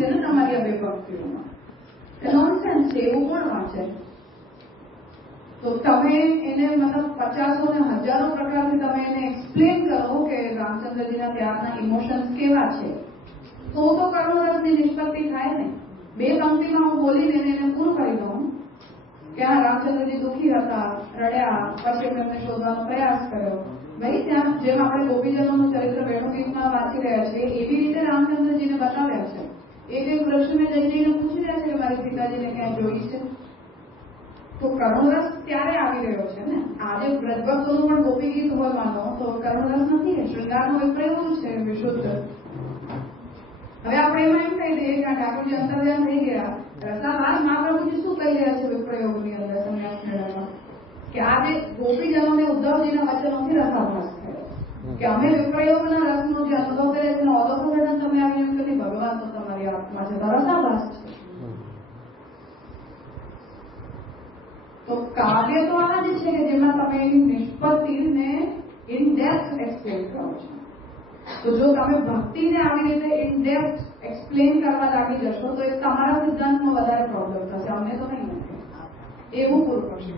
છે ને તમારી આ બે પંક્તિઓમાં, એ નોનસેન્સ છે, એવું કોણ વાંચે? તો તમે એને મતલબ 50 ને હજારો પ્રકારથી તમે એને એક્સપ્લેન કરો કે રામચંદ્રજીના ત્યારના ઇમોશન્સ કેવા છે, તો કરુણરસની નિષ્પત્તિ થાય ને. બે પંક્તિમાં હું બોલીને એને પૂરું કરી દઉં કે હા રામચંદ્રજી દુઃખી હતા, રડ્યા, પછી એમને શોધવાનો પ્રયાસ કર્યો. ભાઈ ત્યાં જેમ આપણે ગોપીજનોનું ચરિત્ર વેણુગીતમાં વાંચી રહ્યા છીએ એવી રીતે રામચંદ્રજીને બતાવ્યા છે. એ જે કૃષ્ણને જઈને પૂછી રહ્યા છે કે મારી સીતાજીને ક્યાં જોઈ છે, તો કરુણરસ ત્યારે આવી રહ્યો છે ને. આજે બ્રજભક્તોનું પણ ગોપી ગીત હોય માનો તો કરુણરસ નથી, શૃંગારનો વિપ્રયોગ છે વિશુદ્ધ. હવે આપણે એમાં એમ કહી દઈએ કે ઠાકોરજી અંતર્ધ્યાન થઈ ગયા, રસાભાસ મહાપ્રભુજી શું કહી રહ્યા છે વિપ્રયોગની અંદર સંન્યાસ મેળામાં, કે આ જે ગોપીજનોને ઉદ્ધવજીના વચનોથી રસાભાસ થયો કે અમે વિપ્રયોગના રસનો જે અનુભવ કરે છે અવલોકન તમે આવીને એમ કહી ભગવાન તો તમારી આત્મા છે, તો રસાભાસ છે. તો કાવ્ય તો આ જ છે કે જેમાં તમે એની નિષ્પત્તિને ઇન ડેપ્થ એક્સપ્લેન કરો છો. તો જો તમે ભક્તિને આવી રીતે ઇન ડેપ્થ એક્સપ્લેન કરવા લાગી જશો તો એ તમારા સિદ્ધાંતમાં વધારે પ્રોબ્લેમ થશે, અમને તો નહીં નથી. એવું પૂરું કરશે.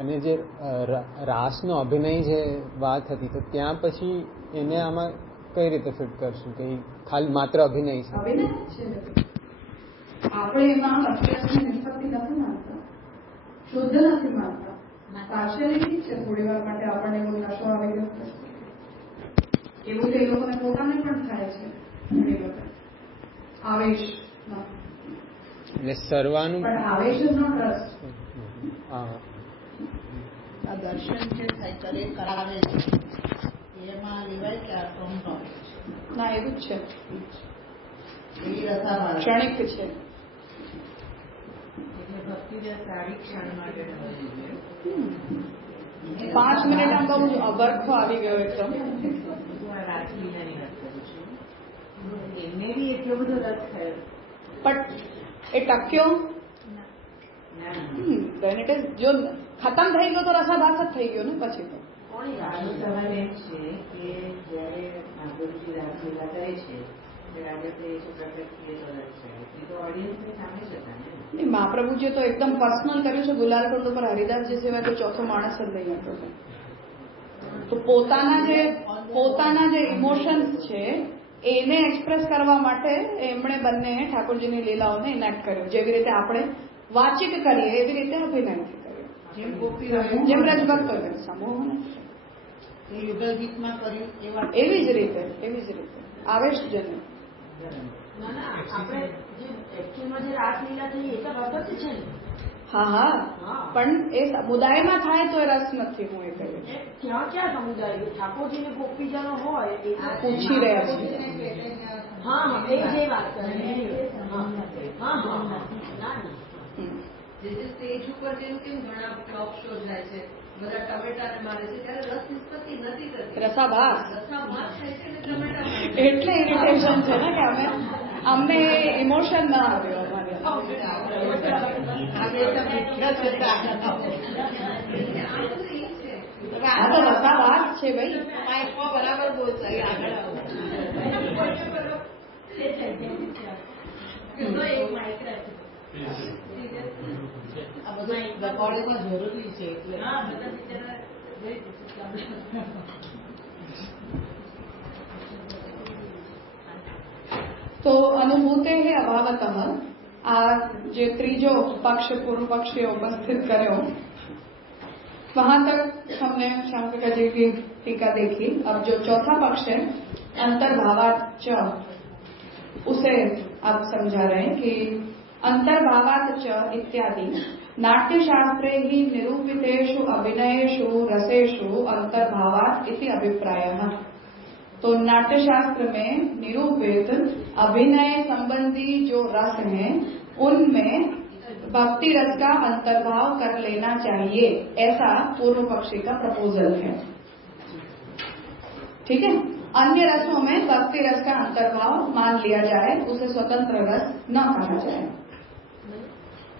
અને જે રાસનો અભિનય જે વાત હતી તો ત્યાં પછી એને આમાં કઈ રીતે ફિટ કરશું કે ખાલી માત્ર અભિનય છે? અભિનય છે. આપણે એમાં અભ્યાસની નિષ્પત્તિ નથી માનતા, શુદ્ધ નથી માનતા. પાર્શિયાલિટી છે. થોડી વાર માટે આપણને એવો નશો આવી ગયો એવું તો એ લોકોને પોતાને પણ થાય છે આવેશ. એટલે સર્વાનું પણ આવેશ જ નો રસ. આ દર્શન છે સાયકલ કરાવે છે એમાં લેવાય કે આ ટોમ ના એવું જ છે, એ રસાવાળા ક્ષણિક છે. એટલે ભક્તિ સારી ક્ષણ માટે 5 મિનિટ આમ બહુ અબરખો આવી ગયો એકદમ. રાજલીલાની વાત કરું છું, એમને બી એટલો બધો રસ થયો પણ એ ટક્યો જો ખતમ થઈ ગયો તો રસાભાસ જ થઈ ગયો ને પછી તો. આનો સવાલ એમ છે કે જયારે મહાપ્રભુજી રાજલીલા કરે છે મહાપ્રભુજીએ તો એકદમ પર્સનલ કર્યું છે. ગુલાલકંડ ઉપર હરિદાસજી સિવાય તો ચોથો માણસ જ નહીં હતો. તો પોતાના જે ઇમોશન્સ છે એને એક્સપ્રેસ કરવા માટે એમણે બંને ઠાકોરજીની લીલાઓને ઇનેક્ટ કર્યો. જેવી રીતે આપણે વાચિક કરીએ એવી રીતે અભિનયથી કર્યો, જેમ રજભક્તો સમૂહ યુગલગીતમાં કર્યું એવી જ રીતે આવેશજનક. આપણે જે એકચ્યુઅલમાં જે રાસલીલા થઈ એ તો રસ જ છે ને. હા પણ એ સમુદાયમાં થાય તો એ રસ નથી. હું એ કહ્યું ક્યાં ક્યાં સમુદાય ઠાકોરજીને ગોપીજનો હોય એ પૂછી રહ્યા છે. હા એ જે વાત સ્ટેજ ઉપર જેમ કેમ ઘણા ટોપ શો જાય છે, બધા ટમેટાને મારે છે ત્યારે રસ નિષ્પત્તિ નથી થતી, રસાભાસ થાય છે ને ટમેટા એટલે ઇરિટેશન છે ને કે અમને ઇમોશન ના આવ્યો અમારે. આ તો રસાભાસ છે ભાઈ. બરાબર બોલશે આ બધા કોલેજમાં જરૂરી છે એટલે તો અનુભૂતે અભાવતઃ આ જે ત્રીજો पक्ष पूर्व पक्षी उपस्थित કર્યો वहां तक हमने श्यामप्रकाश जी की टीका देखी. अब जो चौथा पक्ष है अंतर्भावाच उसे आप समझा रहे हैं कि अंतर्भावाच इत्यादि नाट्यशास्त्रे ही निरूपितेषु अभिनयेषु रसेषु अंतर्भावात् इति अभिप्रायः. तो नाट्यशास्त्र में निरूपित अभिनय संबंधी जो रस हैं उनमें भक्ति रस का अंतर्भाव कर लेना चाहिए, ऐसा पूर्व पक्षी का प्रपोजल है. ठीक है. अन्य रसों में भक्ति रस का अंतर्भाव मान लिया जाए, उसे स्वतंत्र रस न कहा जाए.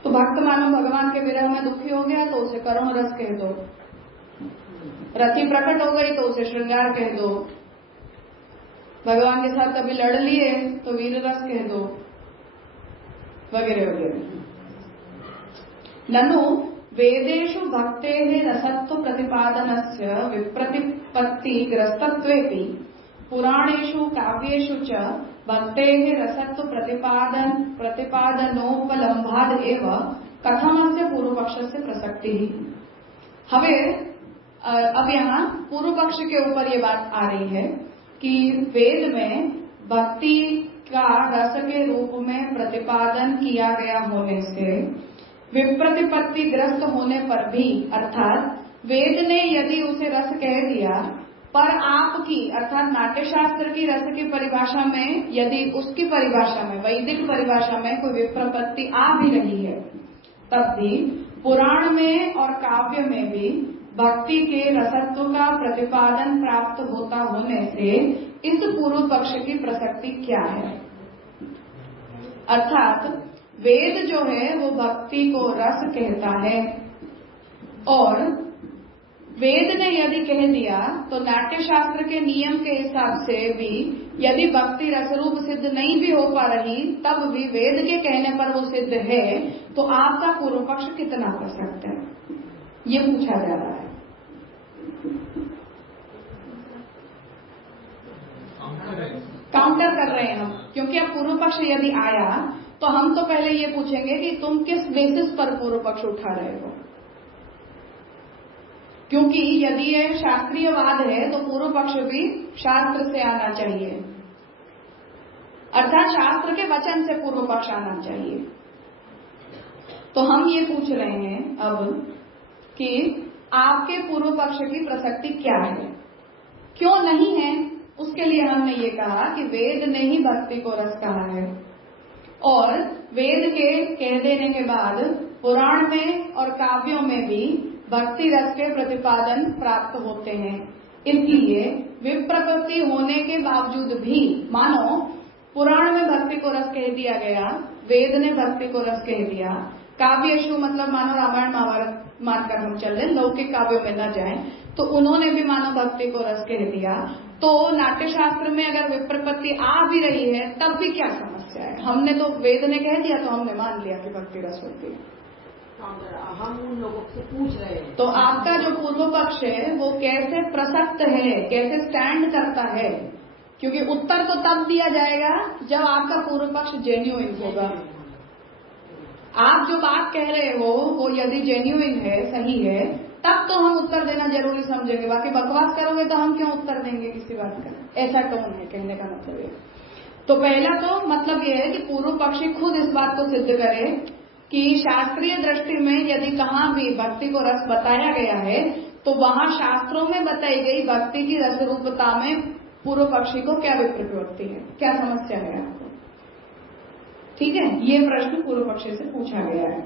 तो भक्त मानो भगवान के विरह में दुखी हो गया तो उसे करुण रस कह दो, रति प्रकट हो गई तो उसे श्रृंगार कह दो, भगवान के साथ कभी लड़ लिए तो वीर रस कह दो, वगैरह वगैरह। ननु वेदेषु भक्तेः रसत्व प्रतिपादनस्य विप्रतिपत्ति ग्रस्तत्वेपि पुराणेषु काव्येषु च भक्तेः रसत्व प्रतिपादनोपलम्भाद एव कथमस्य पूर्वपक्षस्य प्रसक्ति। हवे अब यहाँ पूर्व पक्ष के ऊपर ये बात आ रही है कि वेद में भक्ति का रस के रूप में प्रतिपादन किया गया होने से विप्रतिपत्ति ग्रस्त होने पर भी, अर्थात वेद ने यदि उसे रस कह दिया पर आपकी अर्थात नाट्यशास्त्र की रस की परिभाषा में, यदि उसकी परिभाषा में, वैदिक परिभाषा में कोई विप्रपत्ति आ भी रही है, तब भी पुराण में और काव्य में भी भक्ति के रसत्व का प्रतिपादन प्राप्त होता होने से इस पूर्व पक्ष की प्रसक्ति क्या है। अर्थात वेद जो है वो भक्ति को रस कहता है, और वेद ने यदि कह दिया तो नाट्यशास्त्र के नियम के हिसाब से भी यदि भक्ति रसरूप सिद्ध नहीं भी हो पा रही, तब भी वेद के कहने पर वो सिद्ध है, तो आपका पूर्व पक्ष कितना प्रसक्त है, ये पूछा जा रहा है। काउंटर कर रहे हैं हम, क्योंकि अब पूर्व पक्ष यदि आया तो हम तो पहले ये पूछेंगे कि तुम किस बेसिस पर पूर्व पक्ष उठा रहे हो, क्योंकि यदि ये शास्त्रीयवाद है तो पूर्व पक्ष भी शास्त्र से आना चाहिए, अर्थात शास्त्र के वचन से पूर्व पक्ष आना चाहिए। तो हम ये पूछ रहे हैं अब कि आपके पूर्व पक्ष की प्रसक्ति क्या है, क्यों नहीं है। उसके लिए हमने ये कहा कि वेद ने ही भक्ति को रस कहा है, और वेद के कह देने के बाद पुराण में और काव्यों में भी भक्ति रस के प्रतिपादन प्राप्त होते हैं। इसलिए विप्रपत्ति होने के बावजूद भी, मानो पुराण में भक्ति को रस कह दिया गया, वेद ने भक्ति को रस कह दिया, काव्येषु मतलब मानो रामायण महाभारत मानकर हम चल रहे, लौकिक काव्यों में न जाएं, तो उन्होंने भी मानो भक्ति को रस कह दिया, तो नाट्यशास्त्र में अगर विप्रपत्ति आ भी रही है तब भी क्या समस्या है। हमने तो वेद ने कह दिया तो हमने मान लिया कि भक्ति रस होती है। हम उन लोगों से पूछ रहे हैं, तो आपका जो पूर्व पक्ष है वो कैसे प्रसक्त है, कैसे स्टैंड करता है, क्योंकि उत्तर तो तब दिया जाएगा जब आपका पूर्व पक्ष जेन्युइन होगा। आप जो बात कह रहे हो वो यदि जेन्युइन है, सही है, तब तो हम उत्तर देना जरूरी समझेंगे, बाकी बकवास करोगे तो हम क्यों उत्तर देंगे किसी बात का। ऐसा टोन है कहने का मतलब ये। तो पहला तो मतलब ये है कि पूर्व पक्षी खुद इस बात को सिद्ध करे कि शास्त्रीय दृष्टि में यदि कहाँ भी भक्ति को रस बताया गया है तो वहां शास्त्रों में बताई गई भक्ति की रस रूपता में पूर्व पक्षी को क्या विप्रतिपत्ति है, क्या समस्या है आपको। ठीक है, ये प्रश्न पूर्व पक्षी से पूछा गया है।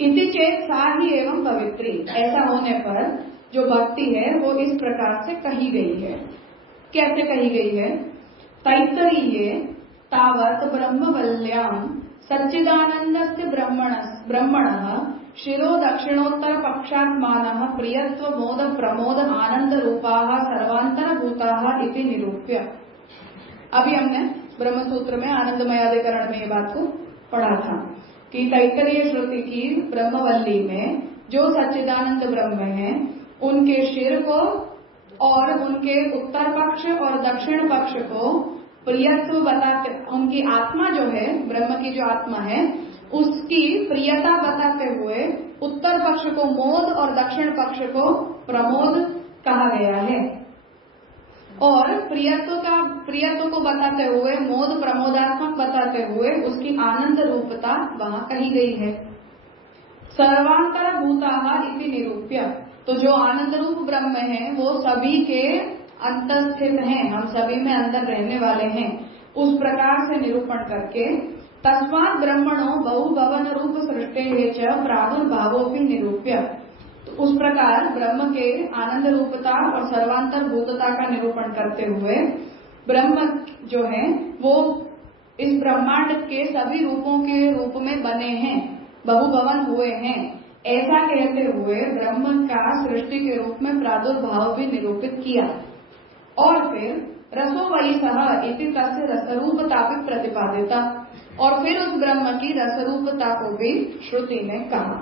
इसी चेत सा ही एवं पवित्री, ऐसा होने पर जो भक्ति है वो इस प्रकार से कही गई है। कैसे कही गई है। तैत्तरीये तावत् ब्रह्मवल्याम सच्चिदानंदस्य ब्रह्मणः शिरो दक्षिणोत्तर पक्षात्मानः प्रियत्व मोद प्रमोद आनंद रूपाः सर्वांतर भूताः इति निरूप्य। अभी हमने ब्रह्मसूत्र में आनंदमयाधिकरण में ये बात को पढ़ा था कि तैत्तरीय श्रुति की ब्रह्मवल्ली में जो सच्चिदानंद ब्रह्म है उनके शिर को और उनके उत्तर पक्ष और दक्षिण पक्ष को प्रियत्व बताते, उनकी आत्मा जो है, ब्रह्म की जो आत्मा है उसकी प्रियता बताते हुए उत्तर पक्ष को मोद और दक्षिण पक्ष को प्रमोद कहा गया है। और प्रियत्व को बताते हुए मोद प्रमोदात्मक बताते हुए उसकी आनंद रूपता वहां कही गई है। सर्वांतर भूताः इति निरूप्य, तो जो आनंद रूप ब्रह्म है वो सभी के अंतस्थित हैं, हम सभी में अंदर रहने वाले हैं, उस प्रकार से निरूपण करके तस्मात् ब्रह्मणो बहुभवन रूप सृष्टे च प्रादुर्भावो भी निरूप्य, तो उस प्रकार ब्रह्म के आनंद रूपता और सर्वांतर भूतता का निरूपण करते हुए ब्रह्म जो है वो इस ब्रह्मांड के सभी रूपों के रूप में बने हैं, बहुभवन हुए हैं, ऐसा कहते हुए ब्रह्म का सृष्टि के रूप में प्रादुर्भाव भी निरूपित किया। और फिर रसो वही सह इति तस्य रसरूपता भी प्रतिपादिता। और फिर उस ब्रह्म की रसरूपता को भी श्रुति ने कहा।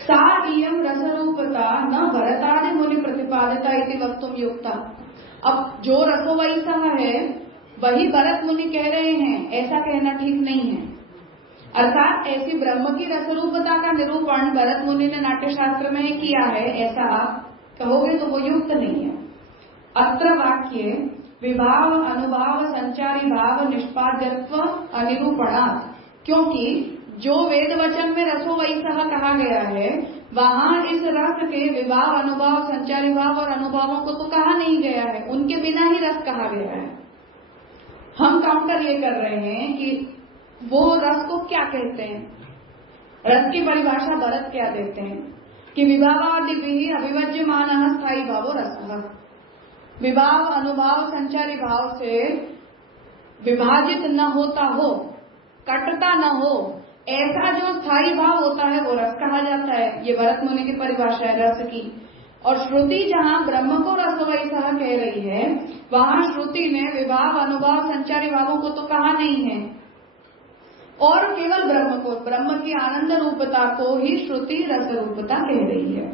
सा इयं रसरूपता न भरतादि मुनि प्रतिपादिता इति वक्तुम युक्ता। अब जो रसो वही सह है वही भरत मुनि कह रहे हैं, ऐसा कहना ठीक नहीं है। अर्थात ऐसी ब्रह्म की रसरूपता का निरूपण भरत मुनि ने नाट्यशास्त्र में किया है, ऐसा आप कहोगे तो वो युक्त नहीं है। अत्र वाक्य विभाव अनुभाव संचारी भाव निष्पाद्यत्व अनिरूपणात्, क्योंकि जो वेद वचन में रसो वही सह कहा गया है वहां इस रस के विभाव अनुभाव संचारी भाव और अनुभावों को तो कहा नहीं गया है, उनके बिना ही रस कहा गया है। हम काउंटर ये कर रहे हैं कि वो रस को क्या कहते हैं। रस की परिभाषा भरत क्या देते हैं कि विभावादि भी अभिवज्यमान स्थायी भावो रस। विभाव अनुभाव संचारी भाव से विभाजित न होता हो, कटता न हो, ऐसा जो स्थायी भाव होता है वो रस कहा जाता है। ये भरत मुनि की परिभाषा है रस की। और श्रुति जहां ब्रह्म को रस वही सह कह रही है वहां श्रुति ने विभाव अनुभाव संचारी भावों को तो कहा नहीं है, और केवल ब्रह्म को, ब्रह्म की आनंद रूपता को ही श्रुति रस रूपता कह रही है।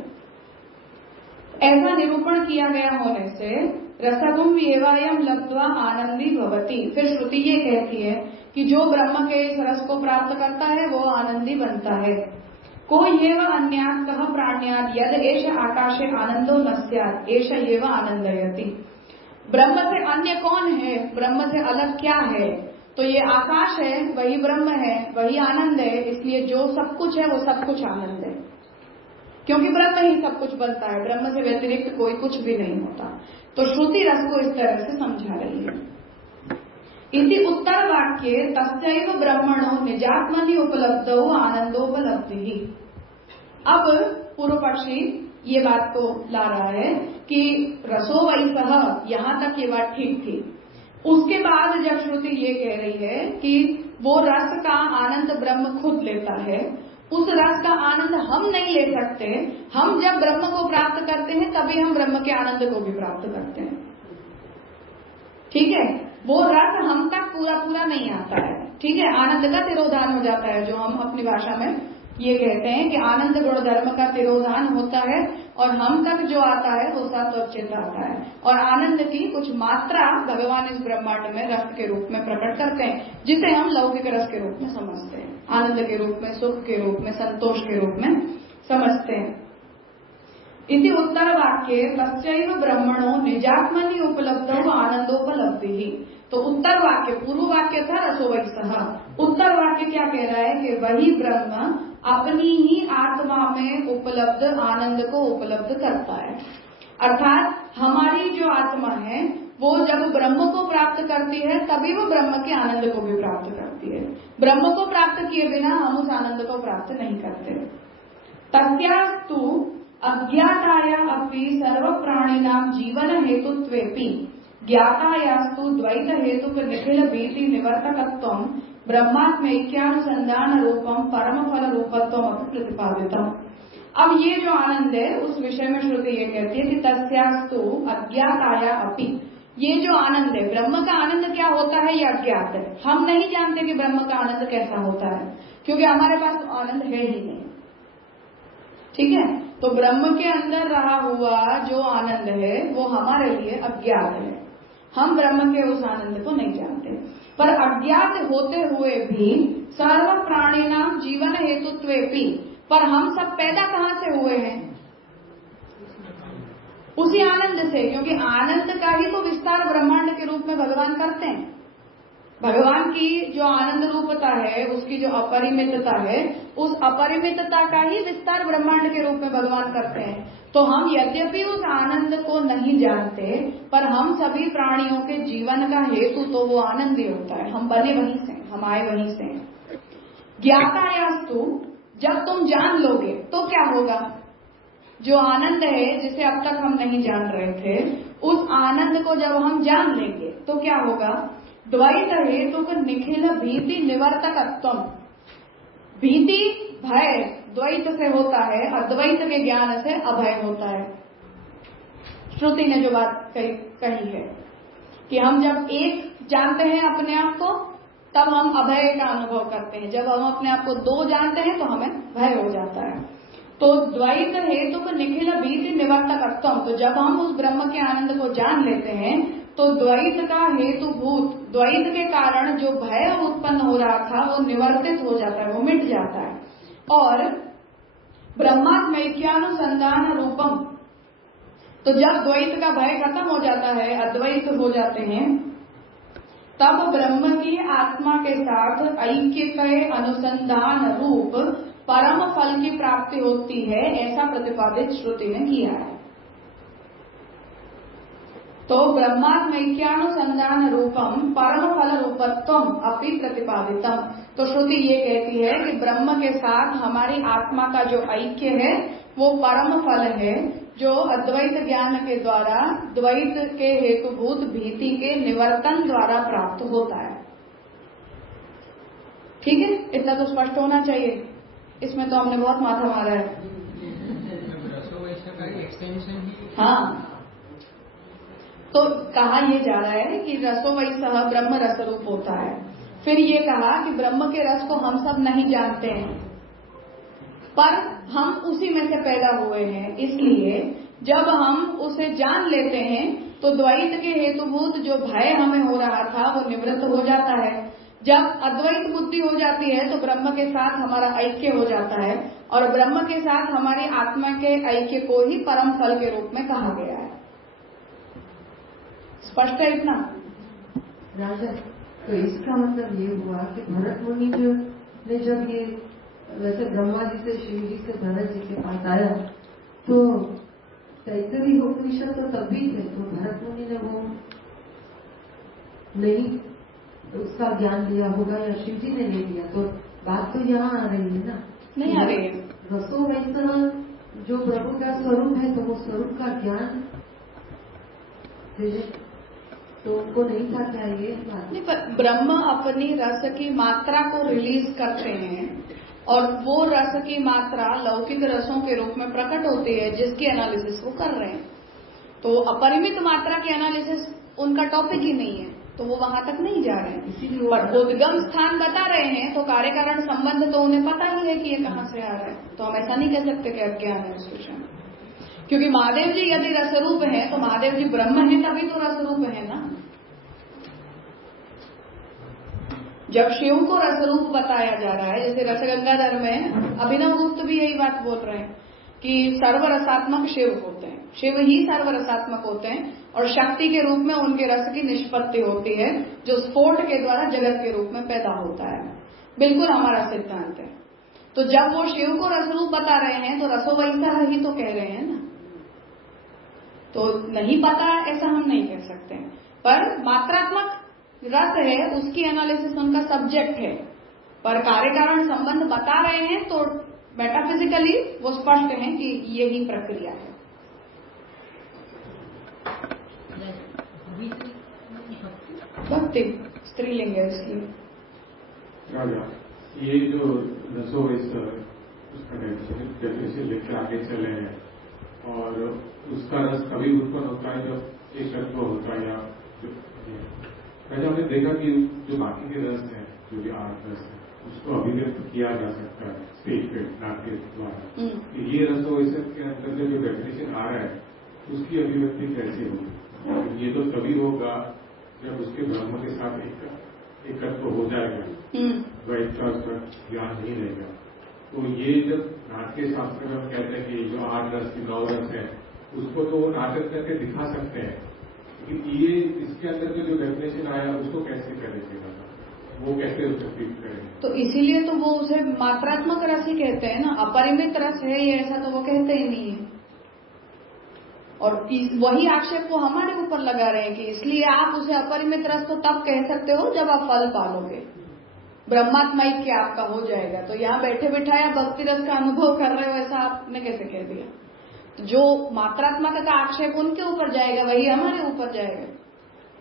ऐसा निरूपण किया गया होने से रसगुम एवायम लब्ध्वा आनंदी भवति। फिर श्रुति ये कहती है कि जो ब्रह्म के इस रस को प्राप्त करता है वो आनंदी बनता है। को येव अन्यात् कह प्राण्यात् यद एष आकाशे आनंदो न स्यात् एष एव आनंदयति। ब्रह्म से अन्य कौन है, ब्रह्म से अलग क्या है? तो ये आकाश है, वही ब्रह्म है, वही आनंद है। इसलिए जो सब कुछ है वो सब कुछ आनंद है, क्योंकि ब्रह्म ही सब कुछ बनता है, ब्रह्म से व्यतिरिक्त कोई कुछ भी नहीं होता। तो श्रुति रस को इस तरह से समझा रही है। इति उत्तर वाक्य तस्यैव ब्रह्मणो निजात्मनि उपलब्धो आनंदोपलब्धि। अब पूर्व पक्षी ये बात को ला रहा है कि रसो वही सह, यहां तक ये बात ठीक थी। उसके बाद जब श्रुति ये कह रही है कि वो रस का आनंद ब्रह्म खुद लेता है, उस रस का आनंद हम नहीं ले सकते। हम जब ब्रह्म को प्राप्त करते हैं तभी हम ब्रह्म के आनंद को भी प्राप्त करते हैं। ठीक है, वो रस हम तक पूरा पूरा नहीं आता है। ठीक है, आनंद का तिरोधान हो जाता है, जो हम अपनी भाषा में ये कहते हैं कि आनंद गुण धर्म का तिरोधान होता है, और हम तक जो आता है वो सत और चित आता है। और आनंद की कुछ मात्रा भगवान इस ब्रह्मांड में रस के रूप में प्रकट करते हैं, जिसे हम लौकिक रस के रूप में समझते हैं, आनंद के रूप में, सुख के रूप में, संतोष के रूप में समझते हैं। इति उत्तर वाक्य तस्यैव ब्रह्मणो निजात्मनि उपलब्धो आनंदोपलब्धि। तो उत्तर वाक्य, पूर्व वाक्य था रसो वही सह, उत्तर वाक्य क्या कह रहा है कि वही ब्रह्म अपनी ही आत्मा में उपलब्ध आनंद को उपलब्ध करता है। अर्थात हमारी जो आत्मा है वो जब ब्रह्म को प्राप्त करती है तभी वो ब्रह्म के आनंद को भी प्राप्त करती है। ब्रह्म को प्राप्त किए बिना हम उस आनंद को प्राप्त नहीं करते। तस्यास्तु अज्ञाताया अपि सर्व प्राणिनां जीवन हेतुत्वेपि ज्ञातायास्तु द्वैत हेतुक निखिल भीति निवर्तकत्वं ब्रह्मात्मैक्यानुसंधान रूपम परम फल रूपत्वम प्रतिपादितम्। अब ये जो आनंद है उस विषय में श्रुति ये कहती है कि तस्यास्तु अज्ञाताया अपि, ये जो आनंद है, ब्रह्म का आनंद क्या होता है ये अज्ञात है। हम नहीं जानते कि ब्रह्म का आनंद कैसा होता है, क्योंकि हमारे पास तो आनंद है ही नहीं। ठीक है, तो ब्रह्म के अंदर रहा हुआ जो आनंद है वो हमारे लिए अज्ञात है। हम ब्रह्म के उस आनंद को नहीं जानते, पर अज्ञात होते हुए भी सर्व प्राणिनां जीवन हेतुत्वेपि, पर हम सब पैदा कहां से हुए हैं? उसी आनंद से, क्योंकि आनंद का ही तो विस्तार ब्रह्मांड के रूप में भगवान करते हैं। भगवान की जो आनंद रूपता है, उसकी जो अपरिमितता है, उस अपरिमितता का ही विस्तार ब्रह्मांड के रूप में भगवान करते हैं। तो हम यद्यपि उस आनंद को नहीं जानते, पर हम सभी प्राणियों के जीवन का हेतु तो वो आनंद ही होता है। हम बने वहीं से, हम आए वहीं से। ज्ञातायास्तु, जब तुम जान लोगे तो क्या होगा? जो आनंद है जिसे अब तक हम नहीं जान रहे थे, उस आनंद को जब हम जान लेंगे तो क्या होगा? द्वैत हेतुक निखिल भीति निवर्तकत्वम। भीति भय द्वैत से होता है, अद्वैत के ज्ञान से अभय होता है। श्रुति ने जो बात कही है कि हम जब एक जानते हैं अपने आप को तब हम अभय का अनुभव करते हैं, जब हम अपने आप को दो जानते हैं तो हमें भय हो जाता है। तो द्वैत हेतु को निखिल भीति निवर्तकत्वम, तो जब हम उस ब्रह्म के आनंद को जान लेते हैं तो द्वैत का हेतुभूत, द्वैत के कारण जो भय उत्पन्न हो रहा था वो निवर्तित हो जाता है, वो मिट जाता है। और ब्रह्मात्मैक्यानुसंधान रूपम, तो जब द्वैत का भय खत्म हो जाता है, अद्वैत हो जाते हैं, तब ब्रह्म की आत्मा के साथ ऐक्य अनुसंधान रूप परम फल की प्राप्ति होती है, ऐसा प्रतिपादित श्रुति ने किया है। तो ब्रह्मात्मैक्यानुसंधान रूपम परम फल रूपत्वम अपि प्रतिपादितम, तो श्रुति ये कहती है कि ब्रह्म के साथ हमारी आत्मा का जो ऐक्य है वो परम फल है, जो अद्वैत ज्ञान के द्वारा द्वैत के हेतुभूत भीति के निवर्तन द्वारा प्राप्त होता है। ठीक है, इतना तो स्पष्ट होना चाहिए। इसमें तो हमने बहुत माथा मारा है। हाँ, तो कहा यह जा रहा है कि रसो वैसह ब्रह्म रस रूप होता है। फिर ये कहा कि ब्रह्म के रस को हम सब नहीं जानते हैं, पर हम उसी में से पैदा हुए हैं, इसलिए जब हम उसे जान लेते हैं तो द्वैत के हेतुभूत जो भय हमें हो रहा था वो निवृत्त हो जाता है। जब अद्वैत बुद्धि हो जाती है तो ब्रह्म के साथ हमारा ऐक्य हो जाता है, और ब्रह्म के साथ हमारी आत्मा के ऐक्य को ही परम फल के रूप में कहा गया है। स्पष्ट है इतना? राजा, तो इसका मतलब ये हुआ कि भरत मुनि ने जब ये वैसे ब्रह्मा जी से शिव जी से भरत जी के पास आया तो तैतरीय उपनिषद तो तब भी थे, तो भरत मुनि ने वो नहीं उसका ज्ञान लिया होगा या शिव जी ने ले लिया, तो बात तो यहाँ आ रही है ना? नहीं आ रही है। रसो वैसा जो प्रभु का स्वरूप है तो वो स्वरूप का ज्ञान तो उनको नहीं था क्या ये बात? नहीं, पर ब्रह्म अपनी रस की मात्रा को रिलीज करते हैं और वो रस की मात्रा लौकिक रसों के रूप में प्रकट होती है, जिसकी एनालिसिस वो कर रहे हैं। तो अपरिमित मात्रा की एनालिसिस उनका टॉपिक ही नहीं है, तो वो वहां तक नहीं जा रहे हैं। पर उद्गम स्थान बता रहे हैं तो कार्य कारण संबंध तो उन्हें पता ही है कि ये कहाँ से आ रहा है, तो हम ऐसा नहीं कह सकते कि अज्ञान है उस विषय में। क्योंकि महादेव जी यदि रसरूप है तो महादेव जी ब्रह्म है, तभी तो रसरूप है ना। जब शिव को रसरूप बताया जा रहा है, जैसे रसगंगाधर में अभिनव गुप्त भी यही बात बोल रहे हैं कि सर्वरसात्मक शिव होते हैं, शिव ही सर्वरसात्मक होते हैं, और शक्ति के रूप में उनके रस की निष्पत्ति होती है, जो स्फोट के द्वारा जगत के रूप में पैदा होता है। बिल्कुल हमारा सिद्धांत है। तो जब वो शिव को रसरूप बता रहे हैं तो रसो वैसा ही तो कह रहे हैं ना। तो नहीं पता ऐसा हम नहीं कह सकते, पर मात्रात्मक रस है, उसकी एनालिसिस उनका सब्जेक्ट है, पर कार्य कारण संबंध बता रहे हैं तो मेटाफिजिकली वो स्पष्ट है कि यही प्रक्रिया है। भक्ति स्त्रीलिंग है इसलिए। ये जो रसो उसका डेफिनेशन लेकर आगे चले हैं, और उसका रस कभी उत्पन्न होता है जब एक तत्व होता है, या पहले हमने देखा कि जो बाकी के रस हैं, जो भी 8 रस है, उसको अभिव्यक्त किया जा सकता है स्टेज पे नाट्य द्वारा। ये रसो के अंतर्गत जो डेफिनेशन आ रहा है उसकी अभिव्यक्ति कैसे होगी? ये तो तभी होगा जब उसके ब्रह्म के साथ एक तत्व हो जाएगा, द्वैत का उसका ज्ञान नहीं रहेगा। तो ये जब नाट्य शास्त्र में हम कहते हैं कि जो 8 रस की 9 रस है, उसको तो वो नाटक करके दिखा सकते हैं, लेकिन ये इसके अंदर जो डेफिनेशन आया उसको कैसे करेंगे, वो कैसे उसको ट्रीट करेंगे? तो इसीलिए तो वो उसे मात्रात्मक रस ही कहते हैं ना। अपरिमित रस है ये, ऐसा तो वो कहते ही नहीं है। और वही आक्षेप वो हमारे ऊपर लगा रहे हैं कि इसलिए आप उसे अपरिमित रस तो तब कह सकते हो जब आप फल पालोगे, ब्रह्मात्मैक्य आपका हो जाएगा। तो यहाँ बैठे बिठाया भक्ति रस का अनुभव कर रहे हो, ऐसा आपने कैसे कह दिया? जो मात्रात्मक का आक्षेप उनके ऊपर जाएगा, वही हमारे ऊपर जाएगा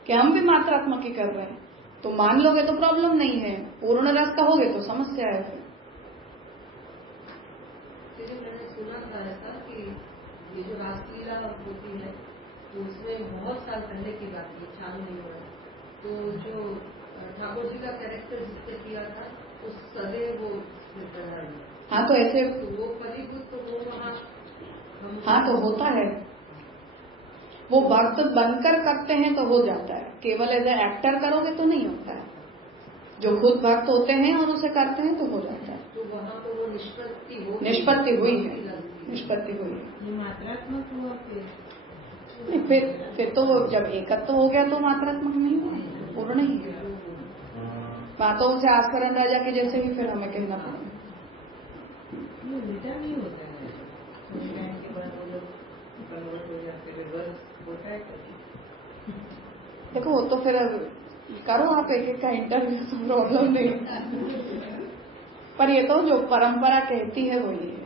कि हम भी मात्रात्मक ही कर रहे हैं। तो मान लोगे तो प्रॉब्लम नहीं है, पूर्ण रस कहोगे तो समस्या है। फिर मैंने सुना था ऐसा कि ये जो रासलीला होती है उसमें बहुत साल पहले की बात है, ख्याल नहीं हो रहा, तो जो ठाकुर जी का कैरेक्टर जिससे किया था उस सदैव वो निर्धारण। हाँ तो ऐसे तो वो परिभूत तो वो वहाँ हाँ तो होता है, वो भक्त बनकर करते हैं तो हो जाता है, केवल एज ए एक्टर करोगे तो नहीं होता है। जो खुद भक्त होते हैं और उसे करते हैं तो हो जाता है। तो वहाँ तो वो निष्पत्ति हुई है, निष्पत्ति हुई है। मात्रात्मक हुआ नहीं, फिर तो जब एकत्व हो गया तो मात्रात्मक नहीं हुआ, पूर्ण ही है। बातों से आस्करण राजा के जैसे ही फिर हमें कहना पड़ेगा। नहीं होता है के बाद वो लोग कन्वर्ट हो जाते हैं, रिवर्स होता है। देखो वो तो फिर करो आप एक एक का इंटरव्यू, तो प्रॉब्लम नहीं। पर ये तो जो परंपरा कहती है वो ये है,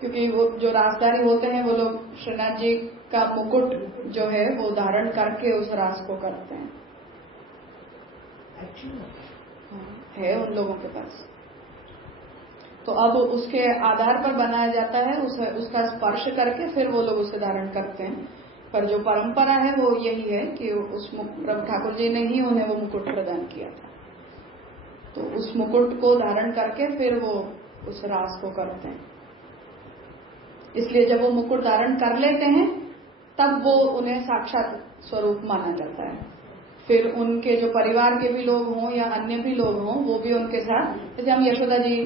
क्योंकि वो जो रासदारी होते हैं वो लोग श्रीनाथ जी का मुकुट जो है वो धारण करके उस रास को करते हैं, है उन लोगों के पास। तो अब उसके आधार पर बनाया जाता है, उसका स्पर्श करके फिर वो लोग उसे धारण करते हैं। पर जो परंपरा है वो यही है कि उस प्रभु ठाकुर जी ने ही उन्हें वो मुकुट प्रदान किया था, तो उस मुकुट को धारण करके फिर वो उस रास को करते हैं। इसलिए जब वो मुकुट धारण कर लेते हैं तब वो उन्हें साक्षात स्वरूप माना जाता है। फिर उनके जो परिवार के भी लोग हों या अन्य भी लोग हों, वो भी उनके साथ, जैसे हम यशोदा जी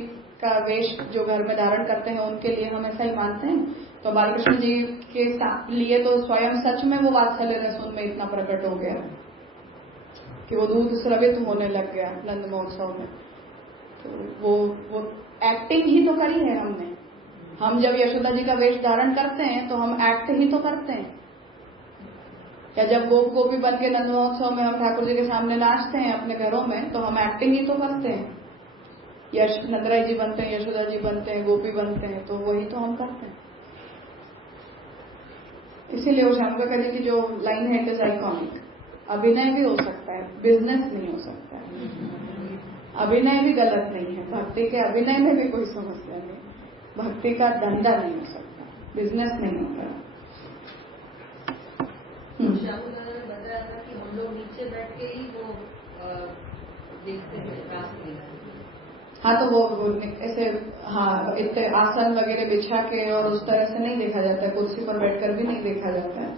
का वेश जो घर में धारण करते हैं उनके लिए हम ऐसा ही मानते हैं। तो बालकृष्ण जी के लिए तो स्वयं सच में वो वात्सल्य रस उनमें इतना प्रकट हो गया कि वो दूध स्रवित होने लग गया नंद महोत्सव में। तो वो एक्टिंग ही तो करी है हमने। हम जब यशोदा जी का वेश धारण करते हैं तो हम एक्ट ही तो करते हैं। या जब गोपी बन के नंद महोत्सव में हम ठाकुर जी के सामने नाचते हैं अपने घरों में, तो हम एक्टिंग ही तो करते हैं। नंदराय जी बनते हैं, यशोदा जी बनते हैं, गोपी बनते हैं, तो वही तो हम करते हैं। इसीलिए वो शांकराचार्य की जो लाइन है, इट इज आइकॉनिक। अभिनय भी हो सकता है, बिजनेस नहीं हो सकता है। अभिनय भी गलत नहीं है, भक्ति के अभिनय में भी कोई समस्या नहीं, भक्ति का धंधा नहीं हो सकता, बिजनेस नहीं होता। श्यामू दादा ने बताया था कि हम लोग नीचे बैठ के ही वो देखते हैं रास्ते। हाँ तो वो ऐसे हाँ इतने आसन वगैरह बिछा के और उस तरह से नहीं देखा जाता है, कुर्सी पर बैठकर भी नहीं देखा जाता है।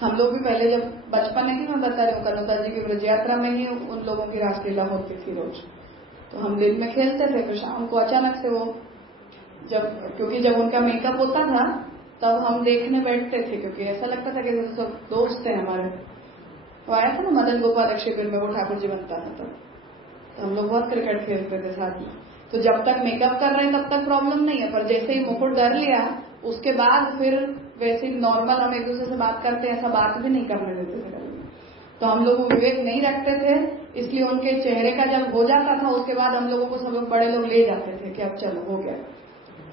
हम लोग भी पहले जब बचपन में, मैं बता रही हूँ, कनौता जी की ब्रज यात्रा में ही उन लोगों की रासलीला होती थी रोज। तो हम दिन में खेलते थे, फिर शाम को अचानक से वो क्योंकि जब उनका मेकअप होता था तब हम देखने बैठते थे, क्योंकि ऐसा लगता था कि जैसे सब दोस्त थे हमारे। वो आया था ना मदन गोपाल शिविर में, वो ठाकुर जी बनता था तब, तो हम लोग बहुत क्रिकेट खेलते थे साथ में। तो जब तक मेकअप कर रहे हैं तब तक प्रॉब्लम नहीं है, पर जैसे ही मुकुट धर लिया उसके बाद फिर वैसे नॉर्मल हम एक दूसरे से बात करते हैं, ऐसा बात भी नहीं करने देते थे। तो हम लोग विवेक नहीं रखते थे, इसलिए उनके चेहरे का जब हो जाता था उसके बाद हम लोगों को सब लोग बड़े लोग ले जाते थे कि अब चलो हो गया।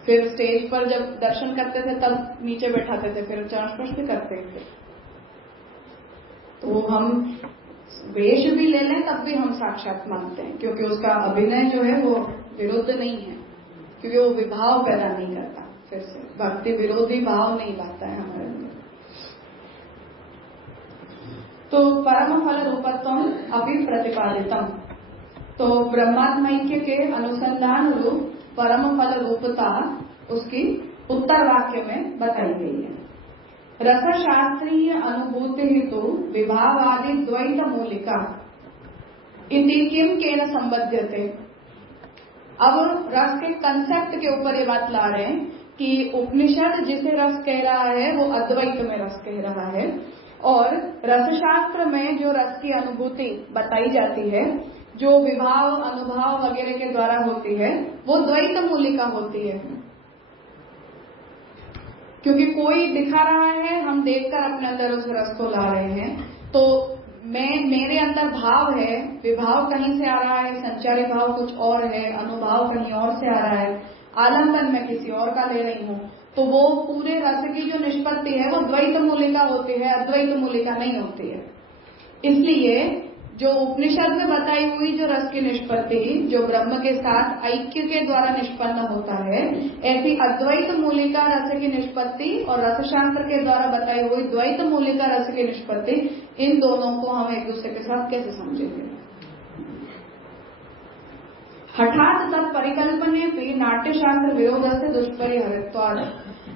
फिर स्टेज पर जब दर्शन करते थे तब नीचे बैठाते थे, फिर चरण स्पर्श भी करते थे। तो हम वेश भी ले लें तब भी हम साक्षात मानते हैं, क्योंकि उसका अभिनय जो है वो विरुद्ध नहीं है, क्योंकि वो विभाव पैदा नहीं करता। फिर से भक्ति विरोधी भाव नहीं लाता है हमारे अंदर। तो परम फल रूपत्वम अभिप्रतिपादितम, तो ब्रह्मात्मैक्य के अनुसंधान रूप परम फल रूपता उसकी उत्तर वाक्य में बताई गई है। रसशास्त्रीय अनुभूति हेतु विभावादि द्वैत मूलिका इति किम केन संबध्यते। अब रस के कंसेप्ट के ऊपर ये बात ला रहे हैं कि उपनिषद जिसे रस कह रहा है वो अद्वैत में रस कह रहा है, और रसशास्त्र में जो रस की अनुभूति बताई जाती है, जो विभाव अनुभाव वगैरह के द्वारा होती है, वो द्वैत मूलिका होती है। क्योंकि कोई दिखा रहा है, हम देखकर अपने अंदर उस रस को ला रहे हैं। तो मेरे अंदर भाव है, विभाव कहीं से आ रहा है, संचारी भाव कुछ और है, अनुभाव कहीं और से आ रहा है, आलंबन में किसी और का ले रही हूँ, तो वो पूरे रस की जो निष्पत्ति है वो द्वैत मूलिका होती है, अद्वैत मूलिका नहीं होती है। इसलिए जो उपनिषद में बताई हुई जो रस की निष्पत्ति जो ब्रह्म के साथ ऐक्य के द्वारा निष्पन्न होता है, ऐसी अद्वैत मूलिका रस की निष्पत्ति और रसशास्त्र के द्वारा बताई हुई द्वैत मूलिका रस की निष्पत्ति, इन दोनों को हम एक दूसरे के साथ कैसे समझेंगे? हठात तत् परिकल्पने नाट्यशास्त्र विरोध से दुष्परिहरित्वाद।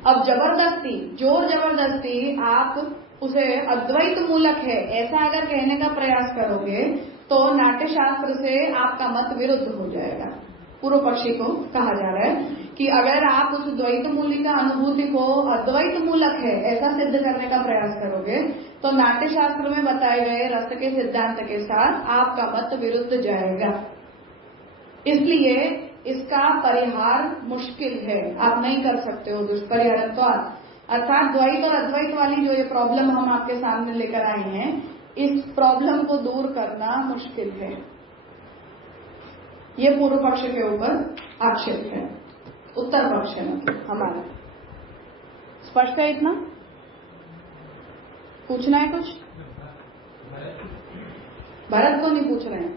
अब जबरदस्ती, जोर जबरदस्ती आप उसे अद्वैत मूलक है ऐसा अगर कहने का प्रयास करोगे तो नाट्यशास्त्र से आपका मत विरुद्ध हो जाएगा। पूर्व पक्षी को कहा जा रहा है कि अगर आप उस द्वैत मूलिका अनुभूति को अद्वैत मूलक है ऐसा सिद्ध करने का प्रयास करोगे तो नाट्यशास्त्र में बताए गए रस के सिद्धांत के साथ आपका मत विरुद्ध जाएगा। इसलिए इसका परिहार मुश्किल है, आप नहीं कर सकते हो दुष्परिहारत्वात्। अर्थात द्वैत और अद्वैत वाली जो ये प्रॉब्लम हम आपके सामने लेकर आए हैं, इस प्रॉब्लम को दूर करना मुश्किल है। ये पूर्व पक्ष के ऊपर आक्षेप है, उत्तर पक्ष है हमारा। स्पष्ट है इतना? पूछना है कुछ? भरत को नहीं पूछ रहे हैं,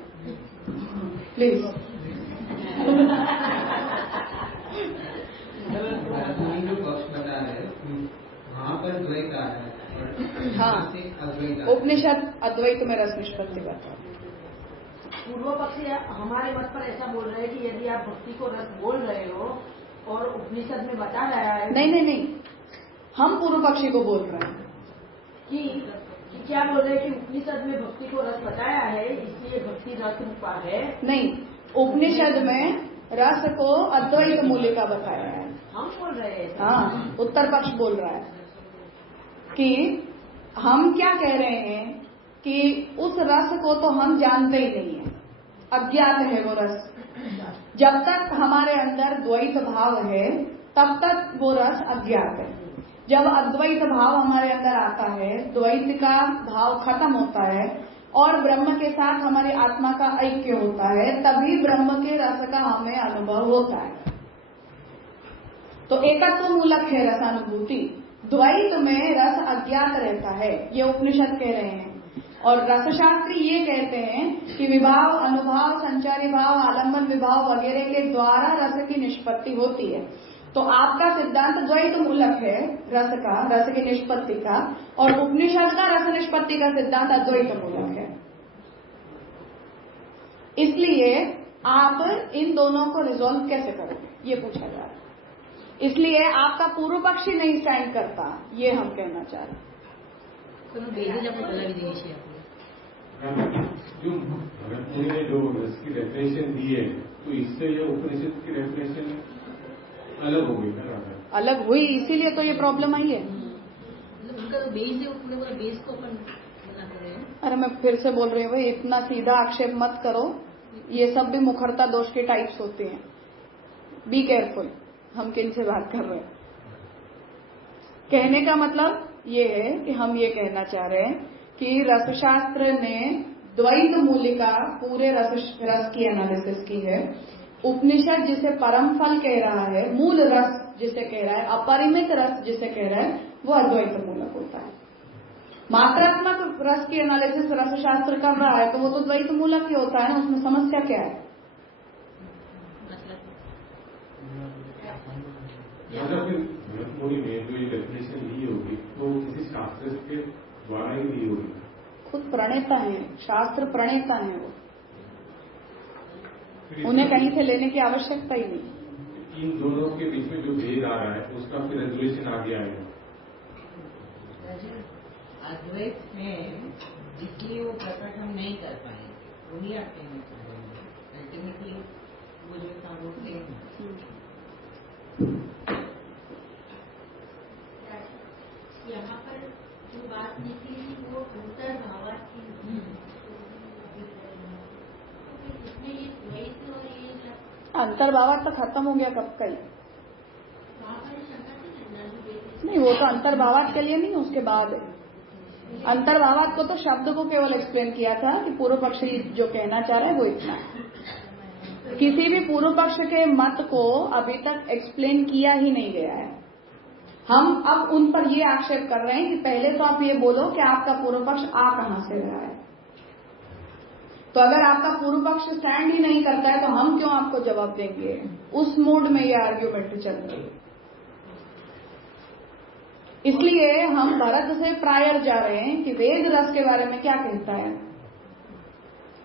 प्लीज। जो पक्ष बता रहे वहाँ पर द्वैत आ रहा है, हाँ, उपनिषद अद्वैत में रस निष्पत्ति बता। पूर्व पक्षी हमारे मत पर ऐसा बोल रहे हैं कि यदि आप भक्ति को रस बोल रहे हो और उपनिषद में बता रहा है। नहीं, हम पूर्व पक्षी को बोल रहे हैं कि क्या बोल रहे हैं कि उपनिषद में भक्ति को रस बताया है इसलिए भक्ति रस रूपा है। नहीं, उपनिषद में रस को अद्वैत मूलिका बताया है। हम बोल रहे हैं। हाँ, उत्तर पक्ष बोल रहा है कि हम क्या कह रहे हैं कि उस रस को तो हम जानते ही नहीं है, अज्ञात है वो रस। जब तक हमारे अंदर द्वैत भाव है तब तक वो रस अज्ञात है। जब अद्वैत भाव हमारे अंदर आता है, द्वैत का भाव खत्म होता है और ब्रह्म के साथ हमारी आत्मा का ऐक्य होता है, तभी ब्रह्म के रस का हमें अनुभव होता है। तो एकत्व मूलक है रसानुभूति। द्वैत में रस अज्ञात रहता है, ये उपनिषद कह रहे हैं। और रसशास्त्री ये कहते हैं कि विभाव, अनुभाव, संचारी भाव, आलम्बन विभाव वगैरह के द्वारा रस की निष्पत्ति होती है। तो आपका सिद्धांत द्वैत मूलक है रस का, रस की निष्पत्ति का, और उपनिषद का रस निष्पत्ति का सिद्धांत अद्वैत मूलक है। इसलिए आप इन दोनों को रिजॉल्व कैसे करोगे, ये पूछा जा रहा है। इसलिए आपका पूर्व पक्ष ही नहीं स्टैंड करता, ये हम कहना चाह रहे हैं। जो भरत मुनि ने जो रस की डेफिनेशन दी है, तो इससे ये उपनिषद की डेफिनेशन अलग हो गई ना? अलग हुई, इसीलिए तो ये प्रॉब्लम आई है। उनका तो बेस है, पूरे बेस को मना कर रहे हैं। अरे मैं फिर से बोल रही हूँ भाई, इतना सीधा आक्षेप मत करो, ये सब भी मुखरता दोष के टाइप्स होते हैं। बी केयरफुल, हम किन से बात कर रहे हैं। कहने का मतलब ये है कि हम ये कहना चाह रहे हैं कि रसशास्त्र ने द्वैत मूलिका पूरे रस की एनालिसिस की है। उपनिषद जिसे परम फल कह रहा है, मूल रस जिसे कह रहा है, अपरिमित रस जिसे कह रहा है, वो अद्वैत मूलक होता है। मात्रात्मक रस की एनालिसिस रसशास्त्र कर रहा है तो वो तो द्वैत मूलक ही होता है ना, उसमें समस्या क्या है? भरत मुनि ने जो ये डेफिनेशन ली होगी तो किसी शास्त्र के द्वारा ही ली होगी। खुद प्रणेता है, शास्त्र प्रणेता है वो, उन्हें कहीं से लेने की आवश्यकता ही नहीं। इन दोनों के बीच में जो भेद आ रहा है उसका फिर रेजोल्यूशन आगे आएगा। अद्वैत में जिसलिए वो प्रकट हम नहीं कर पाएंगे, वही आप कहना चाह रहे हैं। अल्टीमेटली वो जो था वो यहाँ पर जो बात निकली वो अंतर्भावात की। इसमें ये द्वैत और ये अंतर्भावात तो खत्म हो गया कब का ही। नहीं, वो तो अंतर्भावात के लिए नहीं, उसके बाद है। अंतर्भावात को तो शब्द को केवल एक्सप्लेन किया था कि पूर्व पक्षी जो कहना चाह रहा है वो इतना है। किसी भी पूर्व पक्ष के मत को अभी तक एक्सप्लेन किया ही नहीं गया है। हम अब उन पर ये आक्षेप कर रहे हैं कि पहले तो आप ये बोलो कि आपका पूर्व पक्ष आ कहां से रहा है। तो अगर आपका पूर्व पक्ष स्टैंड ही नहीं करता है तो हम क्यों आपको जवाब देंगे? उस मूड में ये आर्ग्यूमेंट चल रही है। इसलिए हम भरत से प्रायर जा रहे हैं कि वेद रस के बारे में क्या कहता है,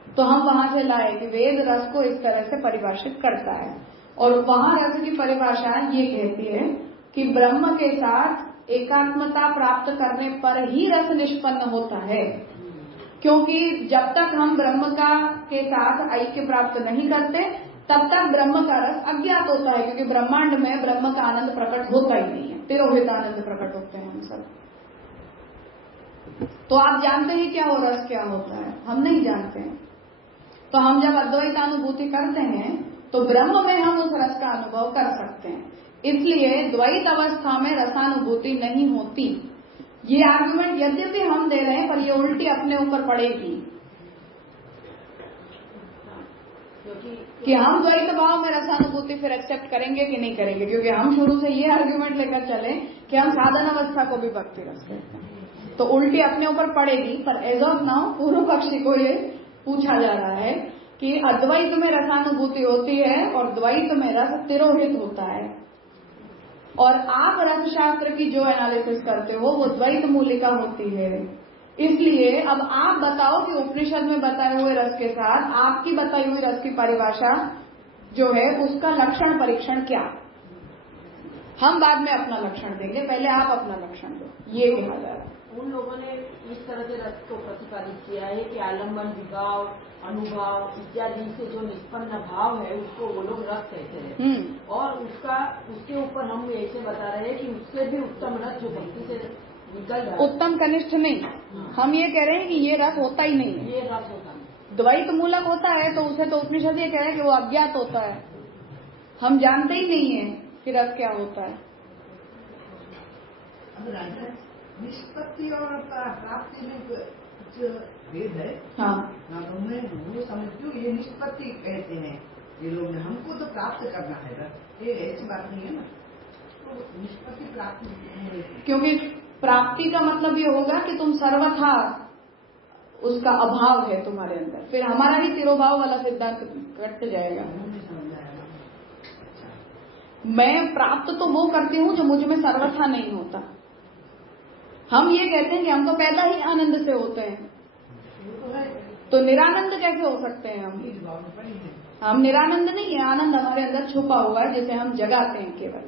तो हम वहां से लाए कि वेद रस को इस तरह से परिभाषित करता है, और वहां रस की परिभाषा ये कहती है कि ब्रह्म के साथ एकात्मता प्राप्त करने पर ही रस निष्पन्न होता है, क्योंकि जब तक हम ब्रह्म के साथ ऐक्य प्राप्त नहीं करते तब तक ब्रह्म का रस अज्ञात होता है, क्योंकि ब्रह्मांड में ब्रह्म का आनंद प्रकट होता ही नहीं है, तिरोहित आनंद प्रकट होते हैं हम सब। तो आप जानते हैं क्या वो रस क्या होता है? हम नहीं जानते हैं। तो हम जब अद्वैतानुभूति करते हैं तो ब्रह्म में हम उस रस का अनुभव कर सकते हैं, इसलिए द्वैत अवस्था में रसानुभूति नहीं होती। ये आर्गुमेंट यद्यपि हम दे रहे हैं पर ये उल्टी अपने ऊपर पड़ेगी कि हम द्वैत भाव में रसानुभूति फिर एक्सेप्ट करेंगे कि नहीं करेंगे, क्योंकि हम शुरू से ये आर्ग्यूमेंट लेकर चले कि हम साधन अवस्था को भी भक्ति रस कहते हैं, तो उल्टी अपने ऊपर पड़ेगी। पर एज ऑफ नाउ पूर्व पक्षी को ये पूछा जा रहा है कि अद्वैत में रसानुभूति होती है और द्वैत में रस तिरोहित होता है, और आप रसशास्त्र की जो एनालिसिस करते हो वो द्वैत मूलिका होती है। इसलिए अब आप बताओ कि उपनिषद में बताए हुए रस के साथ आपकी बताई हुई रस की परिभाषा जो है उसका लक्षण परीक्षण क्या? हम बाद में अपना लक्षण देंगे, पहले आप अपना लक्षण दो, ये कहा जा रहा है। उन लोगों ने इस तरह से रस को प्रतिपादित किया है कि आलम्बन, विभाव, अनुभाव इत्यादि से जो निष्पन्न भाव है उसको वो लोग रस कहते हैं, और उसके ऊपर हम ऐसे बता रहे हैं कि उससे भी उत्तम रस जो भक्ति से निकल रहा है, उत्तम कनिष्ठ नहीं, हम ये कह रहे हैं कि ये रस होता ही नहीं है, ये रस होता है। द्वैत मूलक होता है तो उसे तो उपनिषद ये कह रहे हैं कि वो अज्ञात होता है, हम जानते ही नहीं है कि रस क्या होता है। निष्पत्ति और प्राप्ति में कुछ भेद है। हाँ, तो मैं वो समझती हूँ ये निष्पत्ति कहते हैं ये लोग, हमको तो प्राप्त करना है, ये ऐसी बात नहीं है ना। तो निष्पत्ति प्राप्ति, क्योंकि प्राप्ति का मतलब ये होगा कि तुम सर्वथा उसका अभाव है तुम्हारे अंदर, फिर हमारा ही तिरोभाव वाला सिद्धांत कट जाएगा। मैं प्राप्त तो वो करती हूँ जो मुझ में सर्वथा नहीं होता। हम ये कहते हैं कि हम तो पैदा ही आनंद से होते हैं, तो निरानंद कैसे हो सकते हैं? हम निरानंद नहीं है, आनंद हमारे अंदर छुपा हुआ है जिसे हम जगाते हैं केवल।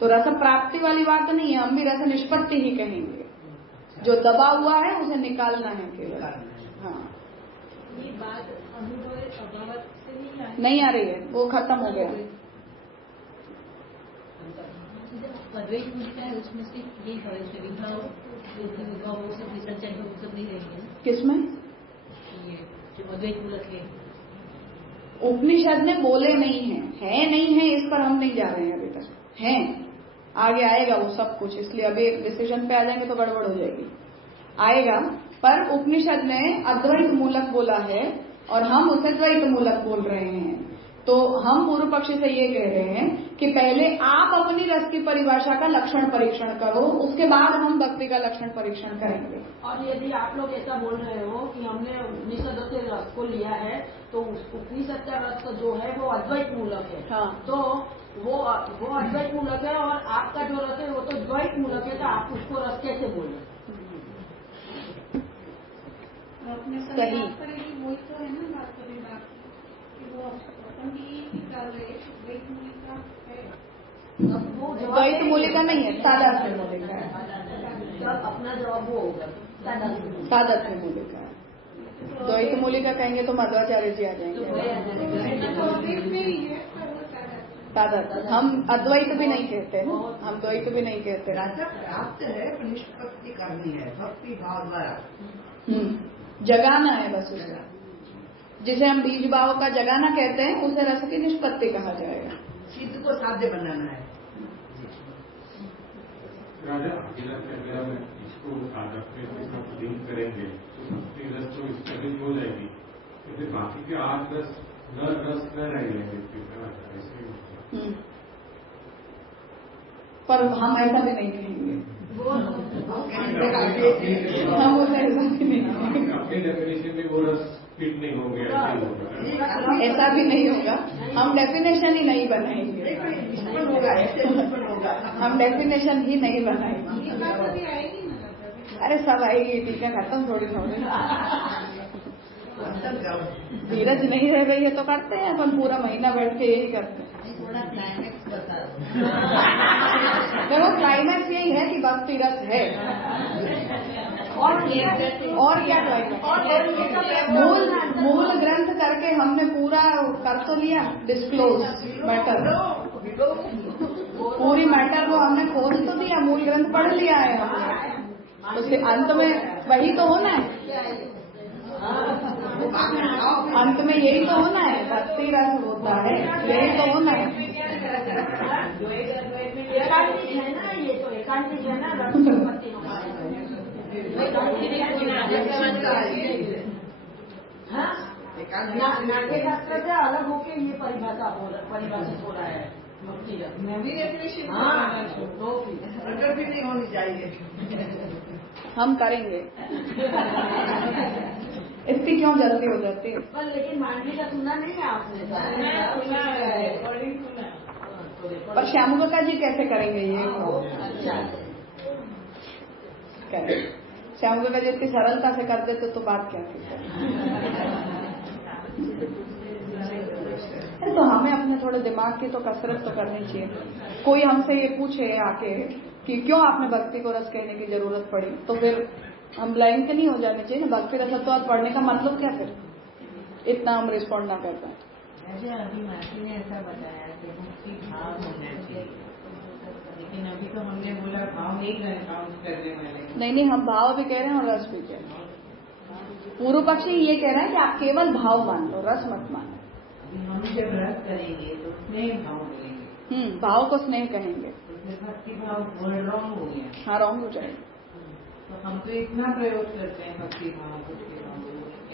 तो रस प्राप्ति वाली बात नहीं है, हम भी रस निष्पत्ति ही कहेंगे, जो दबा हुआ है उसे निकालना है केवल। हाँ, ये बात अनुभव अभाव से नहीं आ रही है, वो खत्म हो गया। अद्वैत मूलिका है उसमें से ये विभाव वो सब विसर्जन है, वो सब नहीं रहेंगे। किसमें? ये जो अद्वैत मूलक है उपनिषद ने बोले नहीं है नहीं है, इस पर हम नहीं जा रहे हैं अभी तक। हैं, आगे आएगा वो सब कुछ, इसलिए अभी एक डिसीजन पे आ जाएंगे तो गड़बड़ हो जाएगी। आएगा, पर उपनिषद ने अद्वैत मूलक बोला है और हम उसे द्वैत मूलक बोल रहे हैं। तो हम पूर्व पक्षी से ये कह रहे हैं कि पहले आप अपनी रस की परिभाषा का लक्षण परीक्षण करो, उसके बाद हम भक्ति का लक्षण परीक्षण करेंगे। और यदि आप लोग ऐसा बोल रहे हो कि हमने उपनिषद से रस को लिया है तो उपनिषद का रस जो है वो अद्वैत मूलक है। हाँ, तो वो अद्वैत मूलक है और आपका जो रस है वो तो द्वैत मूलक है, तो आप उसको रस कैसे बोल रहे? सही। वही तो है ना बात करें कि वो अपन भी निकाल रहे द्वैत मूलिका है, द्वैत मूलिका नहीं है, तादात्म्य मूलिका है। तब अपना जवाब वो होगा तादात्म्य मूलिका है। द्वैत मूलिका कहेंगे तो मध्वाचार्य जी आ जाएंगे। तादात्म्य, हम अद्वैत भी नहीं कहते, हम द्वैत भी नहीं कहते। प्राप्त है, निष्पत्ति करनी है भक्ति भाव द्वारा, जगाना है बस उसका, जिसे हम बीज भाव का जगाना कहते हैं उसे रस की निष्पत्ति कहा जाएगा। सिद्ध को साध्य बनाना है। राजा अगर मैं इसको लिंक करेंगे तो भक्ति रस तो स्थगित हो जाएगी, तो फिर बाकी के 8 रस न रहेंगे। पर हम ऐसा भी नहीं कहेंगे, हम उसे ऐसा भी नहीं कहेंगे। ऐसा भी नहीं होगा, हम डेफिनेशन ही नहीं बनाएंगे, हम डेफिनेशन ही नहीं बनाएंगे। अरे सब आएगी, टीका खत्म थोड़ी थोड़ी। धीरज नहीं रह गई है तो करते हैं, अपन पूरा महीना बैठ के यही करते हैं। थोड़ा क्लाइमेक्स बता। देखो क्लाइमेक्स यही है कि भक्ति रस है, और क्या क्लाइमेक्स। मूल ग्रंथ करके हमने पूरा कर तो लिया, डिस्क्लोज मैटर, पूरी मैटर को हमने खोल तो दिया, मूल ग्रंथ पढ़ लिया है हमने, उसके अंत में वही तो होना है, अंत में यही तो होना है, भक्ति रस होता है, यही तो होना है। ये तो एकांतिक है ना, नाट्यशास्त्र से अलग होके ये परिभाषित हो रहा है भक्ति रस। प्रकट भी नहीं होनी चाहिए। हम करेंगे। इतनी क्यों जल्दी हो जाती है? पर लेकिन मांडवी का सुना नहीं है आपने? पर श्यामू काका जी कैसे करेंगे ये? करें श्यामू काका जी इतनी सरलता से कर देते तो बात क्या थी? तो हमें अपने थोड़े दिमाग की तो कसरत तो करनी चाहिए। कोई हमसे ये पूछे आके कि क्यों आपने भक्ति को रस कहने की जरूरत पड़ी, तो फिर हम ब्लाइंड के नहीं हो जाने चाहिए ना। भक्ति रस तो पढ़ने का मतलब क्या फिर, इतना हम रिस्पॉन्ड ना कर पाए। अभी मासी ने ऐसा बताया कि भक्ति भाव होना चाहिए, लेकिन अभी तो हमने बोला भाव नहीं काउंट करने वाले। नहीं, हम भाव भी कह रहे हैं और रस भी कह रहे हैं। पूर्व पक्षी ये कह रहा है कि आप केवल भाव मान लो, रस मत मानो। हम जब रस करेंगे तो स्नेह भाव करेंगे। भाव को स्नेह कहेंगे, भक्ति भाव रॉन्ग हो गया। हाँ, रॉन्ग हो जाएगा। तो हम तो इतना प्रयोग करते हैं भक्ति भाव।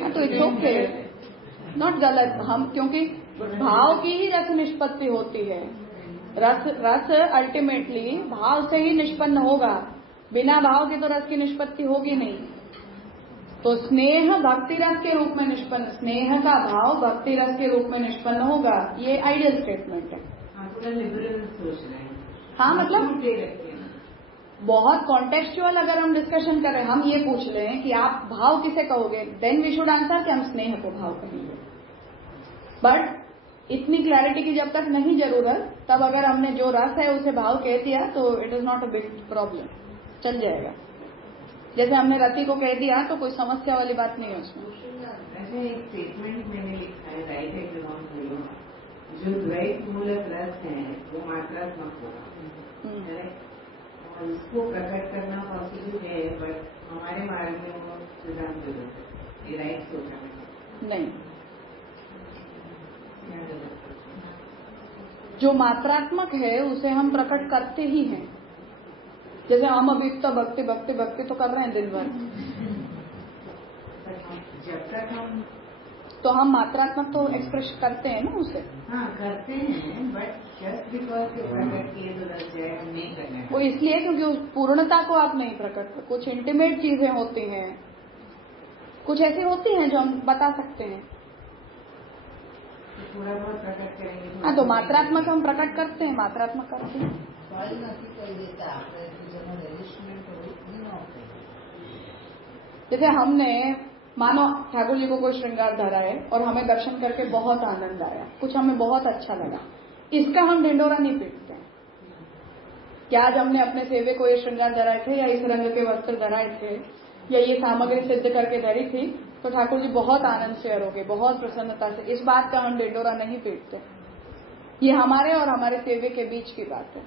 हाँ, तो इट्स ओके, नॉट गलत। हम क्योंकि भाव की ही रस निष्पत्ति होती है। रस अल्टीमेटली भाव से ही निष्पन्न होगा, बिना भाव के तो रस की निष्पत्ति होगी नहीं। तो स्नेह भक्ति रस के रूप में निष्पन्न, स्नेह का भाव भक्ति रस के रूप में निष्पन्न होगा, ये आइडियल स्टेटमेंट है। लिबरल सोच रहे हैं। हाँ, मतलब बहुत कॉन्टेक्चुअल अगर हम डिस्कशन करें, हम ये पूछ लें कि आप भाव किसे कहोगे, देन वी शुड आंसर कि हम स्नेह को भाव कहेंगे। बट इतनी क्लैरिटी की जब तक नहीं जरूरत, तब अगर हमने जो रस है उसे भाव कह दिया तो it is not a big problem, चल जाएगा। जैसे हमने रति को कह दिया तो कोई समस्या वाली बात नहीं है उसमें। ऐसे एक स्टेटमेंट मैंने लिखा है, राइट है कि रॉन्ग बोलो, जो द्वैत मूलक रस है वो मात्रात्मक होगा, और उसको प्रकट करना पॉसिबल है, बट हमारे मार्ग में वो सिद्धांत है, ये राइट सोचा नहीं। जो मात्रात्मक है उसे हम प्रकट करते ही हैं। जैसे हम अभी तो भक्ति भक्ति भक्ति तो कर रहे हैं दिन भर, जब तक हम तो हम मात्रात्मक तो एक्सप्रेस करते हैं ना उसे। हाँ, करते हैं, बट जस्ट बिकॉज प्रकट किए तो रस जाए, हम नहीं करना है। वो इसलिए क्योंकि उस पूर्णता को आप नहीं प्रकट कर, कुछ इंटीमेट चीजें होती हैं, कुछ ऐसी होती हैं जो हम बता सकते हैं। थोड़ा बहुत प्रकट करेंगे। हाँ, तो मात्रात्मक हम प्रकट करते हैं, मात्रात्मक करते हैं। जैसे हमने मानो ठाकुर जी को कोई श्रृंगार धरा है और हमें दर्शन करके बहुत आनंद आया, कुछ हमें बहुत अच्छा लगा, इसका हम ढिंडोरा नहीं पीटते हैं कि आज हमने अपने सेवे को ये श्रृंगार धराए थे या इस रंग के वस्त्र धराए थे या ये सामग्री सिद्ध करके धरी थी तो ठाकुर जी बहुत आनंद से करोगे, बहुत प्रसन्नता से। इस बात का हम ढिंडोरा नहीं पीटते। ये हमारे और हमारे सेवे के बीच की बात है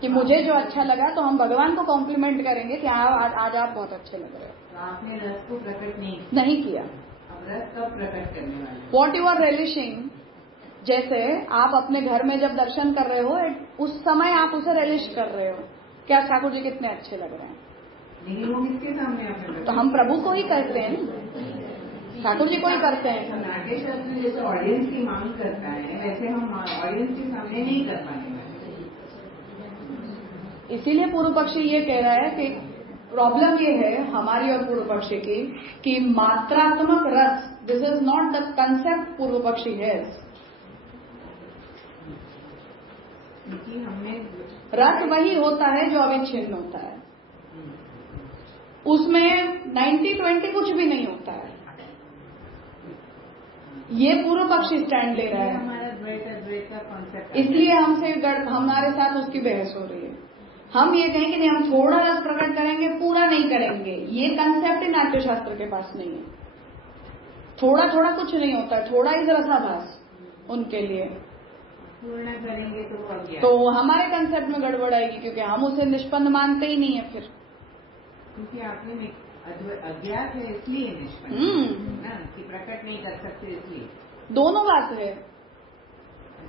कि मुझे जो अच्छा लगा तो हम भगवान को कॉम्प्लीमेंट करेंगे कि आज आप बहुत अच्छे लग रहे हो। तो आपने रस को प्रकट नहीं किया। अब रस कब प्रकट करने वाले? वॉट यू आर रेलिशिंग, जैसे आप अपने घर में जब दर्शन कर रहे हो उस समय आप उसे रेलिश कर रहे हो, क्या ठाकुर जी कितने अच्छे लग रहे हैं। लेकिन वो किसके सामने आपने? तो हम प्रभु को ही करते हैं, ठाकुर जी को ही करते हैं। नाट्यशास्त्र जैसे ऑडियंस की मांग करता है, वैसे हम ऑडियंस के सामने नहीं कर पाने वाले। इसीलिए पूर्व पक्षी ये कह रहा है कि प्रॉब्लम ये है हमारी और पूर्व पक्षी की कि मात्रात्मक रस, this is not the concept पूर्व पक्षी है। रस वही होता है जो अविच्छिन्न होता है, उसमें 90-20 कुछ भी नहीं होता है। ये पूर्व पक्षी स्टैंड ले रहा है, हमारा द्वैत का कॉन्सेप्ट, इसलिए हमारे साथ उसकी बहस हो रही है। हम ये कहें कि नहीं, हम थोड़ा रस प्रकट करेंगे, पूरा नहीं करेंगे, ये कंसेप्ट ही नाट्यशास्त्र के पास नहीं है। थोड़ा थोड़ा कुछ नहीं होता है, थोड़ा ही रसाभास उनके लिए। पूर्ण करेंगे तो हमारे कंसेप्ट में गड़बड़ आएगी, क्योंकि हम उसे निष्पन्न मानते ही नहीं है फिर। क्योंकि आपने अज्ञात है इसलिए निष्पन्न कि प्रकट नहीं कर सकते इसलिए। दोनों बात है,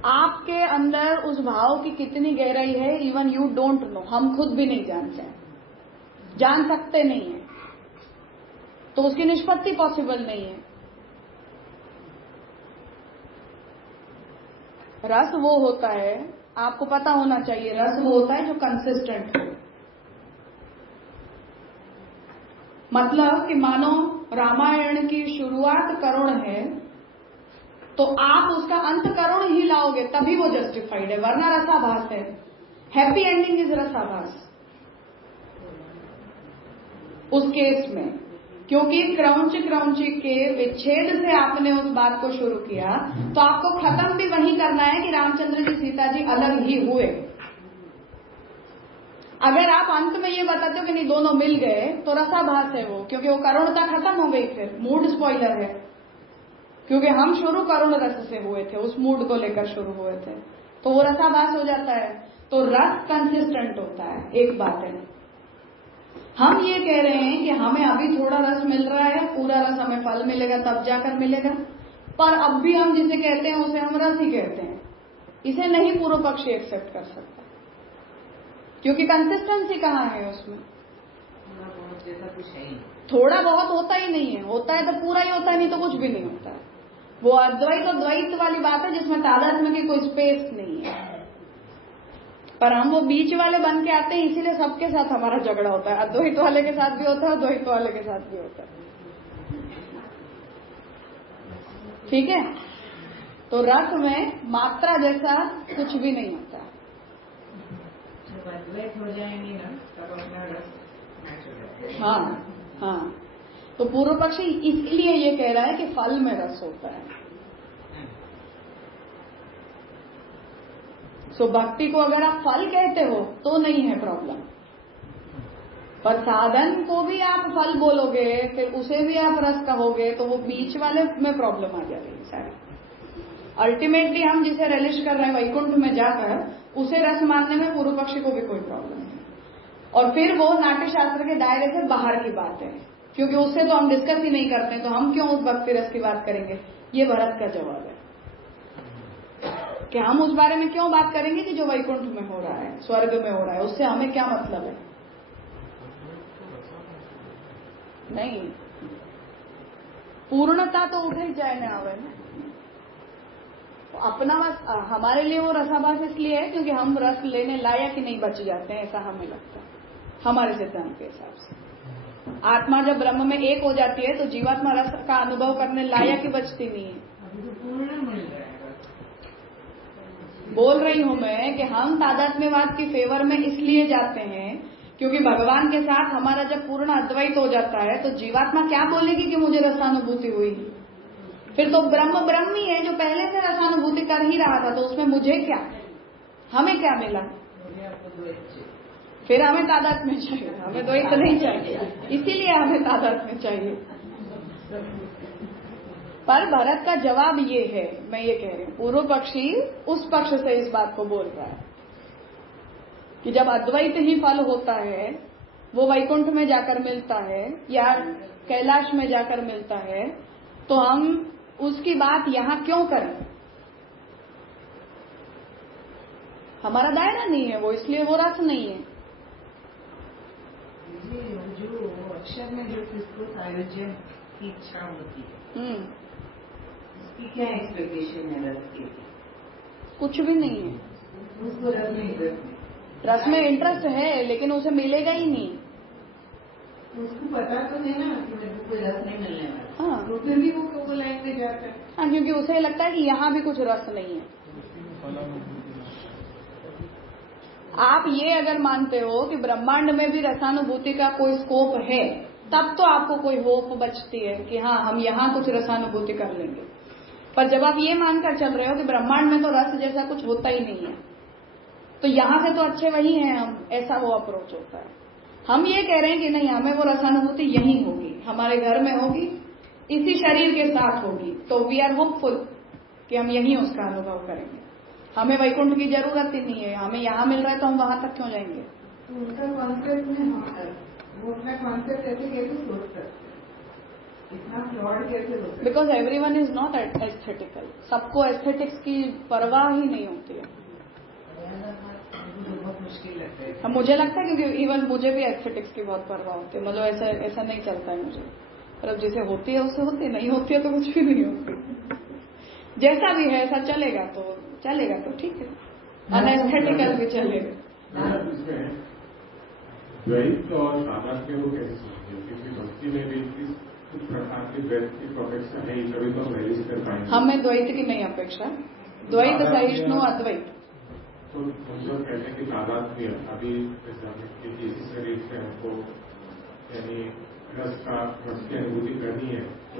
आपके अंदर उस भाव की कितनी गहराई है, इवन यू डोंट नो, हम खुद भी नहीं जानते, जान सकते नहीं है, तो उसकी निष्पत्ति पॉसिबल नहीं है। रस वो होता है, आपको पता होना चाहिए, रस वो होता है जो कंसिस्टेंट हो। मतलब कि मानो रामायण की शुरुआत करुण है, तो आप उसका अंत करुण ही लाओगे तभी वो जस्टिफाइड है, वरना रसाभास है। हैप्पी एंडिंग इज रसाभास उस केस में, क्योंकि क्रौंची के विच्छेद से आपने उस बात को शुरू किया, तो आपको खत्म भी वही करना है कि रामचंद्र जी सीता जी अलग ही हुए। अगर आप अंत में ये बताते हो कि नहीं दोनों मिल गए, तो रसाभास है वो, क्योंकि वो करुणता खत्म हो गई, फिर मूड स्पॉइलर है। क्योंकि हम शुरू करुण रस से हुए थे, उस मूड को लेकर शुरू हुए थे, तो वो रसाभास हो जाता है। तो रस कंसिस्टेंट होता है, एक बात है। हम ये कह रहे हैं कि हमें अभी थोड़ा रस मिल रहा है, पूरा रस हमें फल मिलेगा तब जाकर मिलेगा, पर अब भी हम जिसे कहते हैं उसे हम रस ही कहते हैं। इसे नहीं पूर्व पक्षी एक्सेप्ट कर सकता, क्योंकि कंसिस्टेंसी कहाँ है उसमें। थोड़ा बहुत होता ही नहीं है, होता है तो पूरा ही होता है, नहीं तो कुछ भी नहीं होता है। वो अद्वैत और द्वैत वाली बात है जिसमें तादात्म्य की कोई स्पेस नहीं है, पर हम वो बीच वाले बन के आते हैं, इसीलिए सबके साथ हमारा झगड़ा होता है। अद्वैत वाले के साथ भी होता है, द्वैत वाले के साथ भी होता है। ठीक है, तो रस में मात्रा जैसा कुछ भी नहीं होता। जब अद्वैत हो जाएंगे ना तब अपना रस। हाँ, तो पूर्व पक्षी इसलिए ये कह रहा है कि फल में रस होता है। सो भक्ति को अगर आप फल कहते हो तो नहीं है प्रॉब्लम, पर साधन को भी आप फल बोलोगे, फिर उसे भी आप रस कहोगे, तो वो बीच वाले में प्रॉब्लम आ जाएगी सारी। अल्टीमेटली हम जिसे रिलिश कर रहे हैं वैकुंठ में जाकर, उसे रस मानने में पूर्व पक्षी को भी कोई प्रॉब्लम नहीं। और फिर वो नाट्यशास्त्र के दायरे से बाहर की बात है, क्योंकि उससे तो हम डिस्कस ही नहीं करते, तो हम क्यों उस भक्ति रस की बात करेंगे। ये भरत का जवाब है कि हम उस बारे में क्यों बात करेंगे कि जो वैकुंठ में हो रहा है, स्वर्ग में हो रहा है, उससे हमें क्या मतलब है। नहीं, पूर्णता तो उठे ही जाए ना आवे ना। अपना हमारे लिए वो रसाभास इसलिए है क्योंकि हम रस लेने लायक ही नहीं बच जाते हैं, ऐसा हमें लगता है हमारे सिद्धांत के हिसाब से। आत्मा जब ब्रह्म में एक हो जाती है तो जीवात्मा रस का अनुभव करने लायक ही बचती नहीं है। बोल रही हूं मैं कि हम तादात्म्यवाद की फेवर में इसलिए जाते हैं क्योंकि भगवान के साथ हमारा जब पूर्ण अद्वैत हो जाता है तो जीवात्मा क्या बोलेगी कि मुझे रसानुभूति हुई। फिर तो ब्रह्म ही है जो पहले से रसानुभूति कर ही रहा था, तो उसमें मुझे क्या, हमें क्या मिला। फिर हमें तादात्म्य चाहिए, हमें द्वैत नहीं चाहिए, इसीलिए हमें तादात्म्य चाहिए। पर भरत का जवाब ये है, मैं ये कह रही हूं, पूर्व पक्षी उस पक्ष से इस बात को बोल रहा है कि जब अद्वैत ही फल होता है, वो वैकुंठ में जाकर मिलता है या कैलाश में जाकर मिलता है, तो हम उसकी बात यहां क्यों करें। हमारा दायरा नहीं है वो, इसलिए वो रस नहीं है। जो अक्षर में जो किसको सायुज्य की इच्छा होती है, उसकी क्या एक्सपेक्टेशन है रस के? कुछ भी नहीं है उसको रस में इंटरेस्ट है, लेकिन उसे मिलेगा ही नहीं। उसको पता तो है ना कि मेरे को कोई रस नहीं मिलने वाला। हाँ, तो फिर भी वो लाइन में जाता है। हाँ, क्योंकि उसे लगता है कि यहाँ भी कुछ रस नहीं है। आप ये अगर मानते हो कि ब्रह्मांड में भी रसानुभूति का कोई स्कोप है, तब तो आपको कोई होप बचती है कि हाँ, हम यहाँ कुछ रसानुभूति कर लेंगे। पर जब आप ये मानकर चल रहे हो कि ब्रह्मांड में तो रस जैसा कुछ होता ही नहीं है, तो यहाँ से तो अच्छे वही हैं हम, ऐसा वो अप्रोच होता है। हम ये कह रहे हैं कि नहीं, हमें वो रसानुभूति यहीं होगी, हमारे घर में होगी, इसी शरीर के साथ होगी, तो वी आर होपफुल कि हम यहीं उसका अनुभव करेंगे। हमें वैकुंठ की जरूरत ही नहीं है, हमें यहाँ मिल रहा है तो हम वहां तक क्यों जाएंगे। तो उनका कॉन्सेप्ट में वो अपना कॉन्सेप्ट ऐसे कैसे सोच सकते, इतना फ्लॉड कैसे हो सकता? Because everyone is not aesthetical. सबको एस्थेटिक्स की परवाह ही नहीं होती है। बहुत मुश्किल लगता है। मुझे लगता है क्योंकि इवन मुझे भी एस्थेटिक्स की बहुत परवाह होती है। मतलब ऐसा नहीं चलता है मुझे। मतलब जैसे होती है उससे होती, नहीं होती है तो कुछ भी नहीं होती। जैसा भी है ऐसा चलेगा तो ठीक है, अनएस्थेटिकल भी चलेगा। द्वैत और तादात्म्य को कैसे समझे? क्योंकि भक्ति में भी कुछ प्रकार की द्वैत की अपेक्षा है, कभी तो हम रिलीज कर पाएंगे। हमें द्वैत की नहीं अपेक्षा, द्वैत सहिष्णु अद्वैत। तो हम जब कहते हैं कि तादात्म्य, अभी इसी शरीर से हमको यानी रस की अनुभूति करनी है, तो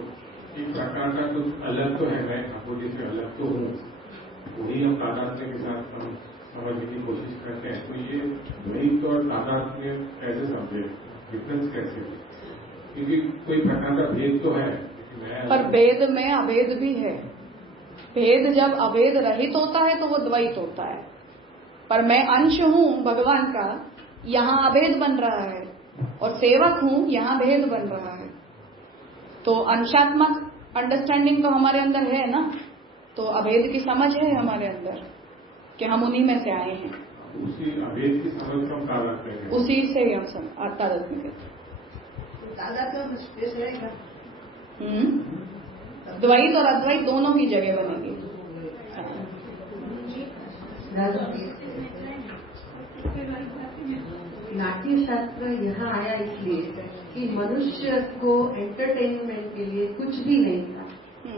एक प्रकार का कुछ अलग तो है, मैं अनुभूति से अलग तो हूँ, वही हम तादात्म्य के साथ हम समझने की कोशिश करते हैं। तो ये द्वैत और तादात्म्य कैसे समझे, डिफरेंस कैसे है? क्योंकि कोई प्रकार का भेद तो है, पर भेद में अभेद भी है। भेद जब अभेद रहित होता है तो वो द्वैत होता है। पर मैं अंश हूँ भगवान का, यहाँ अभेद बन रहा है, और सेवक हूँ, यहाँ भेद बन रहा है। तो अंशात्मक अंडरस्टैंडिंग तो हमारे अंदर है ना, तो अभेद की समझ है हमारे अंदर कि हम उन्हीं में से आए हैं। उसी अभेद की समझ को हम तादात्म्य कहते हैं। उसी से ही हम तादात्म्य कहते हैं। तादात्म्य में स्पेस रहेगा। द्वैत और अद्वैत दोनों की जगह बनेगी। नाट्य शास्त्र यहाँ आया इसलिए कि मनुष्य को एंटरटेनमेंट के लिए कुछ भी नहीं था,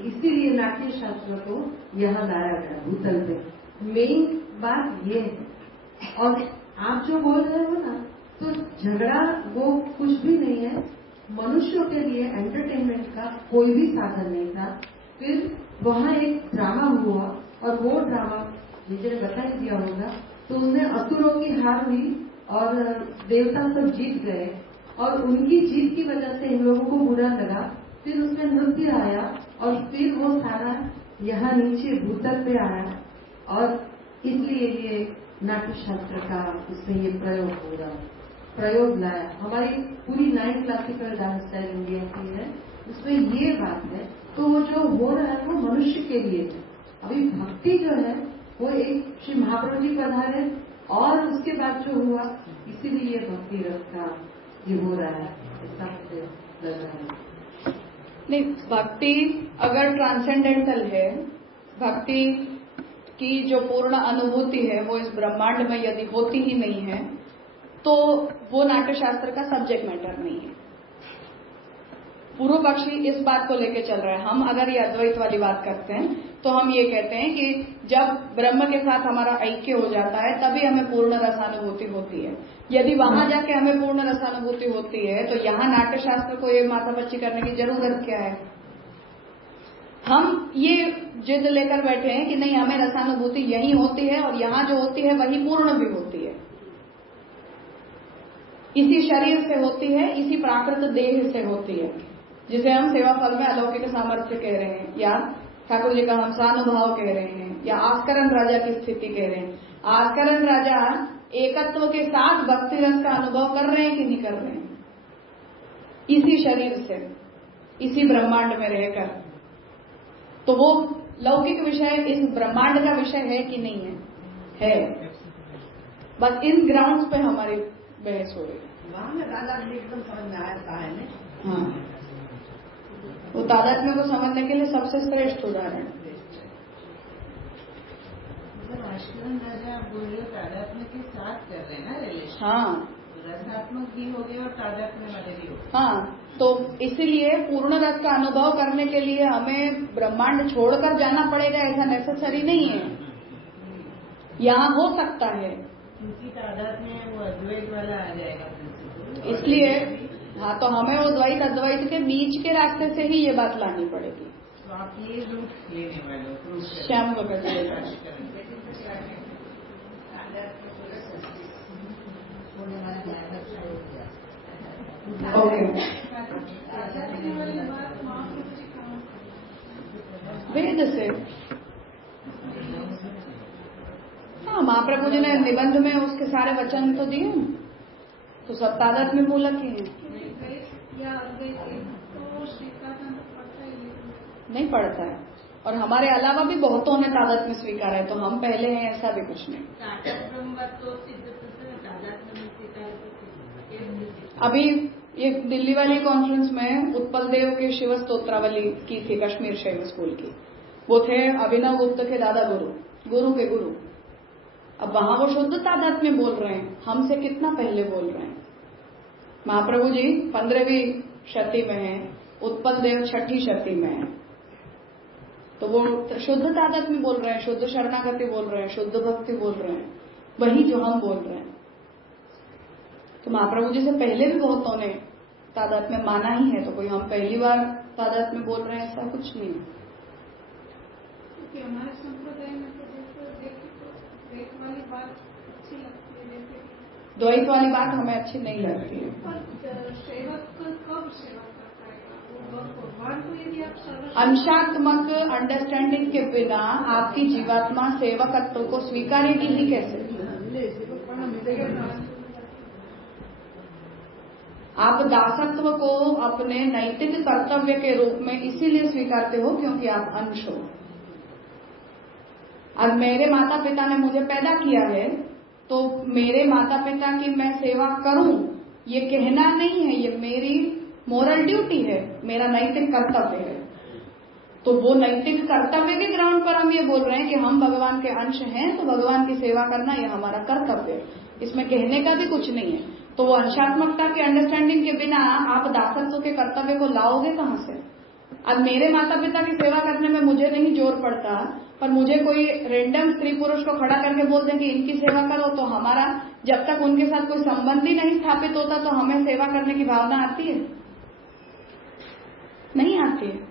इसीलिए नाट्य शास्त्र को यहाँ लाया गया भूतल पे। मेन बात ये है। और आप जो बोल रहे हो ना, तो झगड़ा वो कुछ भी नहीं है। मनुष्यों के लिए एंटरटेनमेंट का कोई भी साधन नहीं था। फिर वहाँ एक ड्रामा हुआ, और वो ड्रामा जिसे बता ही दिया होगा, तो उसमें असुरों की हार हुई और देवता सब जीत गए, और उनकी जीत की वजह से इन लोगों को बुरा लगा। फिर उसमें नृत्य आया, और फिर वो सारा यहाँ नीचे भूतल पे आया, और इसलिए ये नाट्य शास्त्र का उसमें ये प्रयोग लाया। हमारी पूरी 9 क्लासिकल डांस स्टाइल इंडिया की है, उसमें ये बात है। तो वो जो हो रहा है वो मनुष्य के लिए है। अभी भक्ति जो है वो एक श्री महाप्रभु जी पधारे, और उसके बाद जो हुआ, इसीलिए भक्ति रस का ये हो रहा है, ऐसा मुझे लग रहा है। नहीं, भक्ति अगर ट्रांसेंडेंटल है, भक्ति की जो पूर्ण अनुभूति है वो इस ब्रह्मांड में यदि होती ही नहीं है, तो वो नाट्य शास्त्र का सब्जेक्ट मैटर नहीं है। पूर्व पक्षी इस बात को लेकर चल रहा है। हम अगर ये अद्वैत वाली बात करते हैं तो हम ये कहते हैं कि जब ब्रह्म के साथ हमारा ऐक्य हो जाता है तभी हमें पूर्ण रसानुभूति होती है। यदि वहां जाके हमें पूर्ण रसानुभूति होती है तो यहाँ नाट्य शास्त्र को ये माथापच्ची करने की जरूरत क्या है। हम ये जिद लेकर बैठे हैं कि नहीं, हमें रसानुभूति यही होती है, और यहाँ जो होती है वही पूर्ण भी होती है, इसी शरीर से होती है, इसी प्राकृत देह से होती है, जिसे हम सेवा फल में अलौकिक सामर्थ्य कह रहे हैं, या ठाकुर जी का हमसानुभाव कह रहे हैं, या आस्करण राजा की स्थिति कह रहे हैं। आस्करण राजा एकत्व के साथ भक्ति रस का अनुभव कर रहे हैं कि नहीं कर रहे हैं, इसी शरीर से, इसी ब्रह्मांड में रहकर। तो वो लौकिक विषय इस ब्रह्मांड का विषय है कि नहीं है? है। बस इन ग्राउंड्स पे हमारी बहस हो रही है। वहाँ में तादात्म्य एकदम समझ में आता है ना। हाँ, वो तादात्म्य को समझने के लिए सबसे श्रेष्ठ उदाहरण। आश्करण राजा आप बोल रहे हो तादात्म्य के साथ कर रहे हैं ना रिलेशन। हाँ, रसात्मक भी हो गए और तादात्म्य वाले भी हो गए। हाँ, तो इसीलिए पूर्ण रस का अनुभव करने के लिए हमें ब्रह्मांड छोड़कर जाना पड़ेगा, ऐसा नेसेसरी नहीं है, यहाँ हो सकता है। क्योंकि तादात्म्य वो अद्वैत वाला आ जाएगा प्रिंसिपल, इसलिए हाँ, तो हमें वो द्वैत अद्वैत के बीच के रास्ते से ही ये बात लानी पड़ेगी। तो आप ये रूट लेने वाले हो श्याम वगैरह वेद से। हाँ, महाप्रभु जी ने निबंध में उसके सारे वचन तो दिए, तो सब तादात्म्य मूलक ही हैं। नहीं पड़ता है, और हमारे अलावा भी बहुतों ने तादात्म्य स्वीकार है, तो हम पहले हैं ऐसा भी कुछ नहीं। अभी ये दिल्ली वाली कॉन्फ्रेंस में उत्पल देव के शिव स्तोत्रावली की थी, कश्मीर शैव स्कूल की। वो थे अभिनव गुप्त के दादा गुरु के गुरु। अब वहां वो शुद्ध तादात्म्य बोल रहे हैं, हमसे कितना पहले बोल रहे हैं। महाप्रभु जी 15वीं शती में हैं, उत्पल देव 6ठी शती में हैं, तो वो शुद्ध तादात्म्य बोल रहे हैं, शुद्ध शरणागति बोल रहे हैं, शुद्ध भक्ति बोल रहे हैं, वही जो हम बोल रहे हैं। तो महाप्रभु जी से पहले भी बहुतों ने तादात्म्य माना ही है, तो कोई हम पहली बार तादात्म्य बोल रहे हैं ऐसा कुछ नहीं। हमारे संप्रदाय में तो द्वैत वाली बात अच्छी लगती है, जैसे द्वैत वाली बात हमें अच्छी नहीं लगती है। सेवक कब सेवा करता है वो भगवान को, यदि आप अंशात्मक अंडरस्टैंडिंग के बिना आपकी जीवात्मा सेवकत्व को स्वीकारेगी ही कैसे? आप दासत्व को अपने नैतिक कर्तव्य के रूप में इसीलिए स्वीकारते हो क्योंकि आप अंश हो। अब मेरे माता पिता ने मुझे पैदा किया है, तो मेरे माता पिता की मैं सेवा करूं ये कहना नहीं है, ये मेरी मोरल ड्यूटी है, मेरा नैतिक कर्तव्य है। तो वो नैतिक कर्तव्य के ग्राउंड पर हम ये बोल रहे हैं कि हम भगवान के अंश हैं, तो भगवान की सेवा करना ये हमारा कर्तव्य है, इसमें कहने का भी कुछ नहीं है। तो वो अंशात्मकता के अंडरस्टैंडिंग के बिना आप दासत्व के कर्तव्य को लाओगे कहां से? अब मेरे माता पिता की सेवा करने में मुझे नहीं जोर पड़ता, पर मुझे कोई रेंडम स्त्री पुरुष को खड़ा करके बोल दें कि इनकी सेवा करो, तो हमारा जब तक उनके साथ कोई संबंध ही नहीं स्थापित होता तो हमें सेवा करने की भावना आती है? नहीं आती है।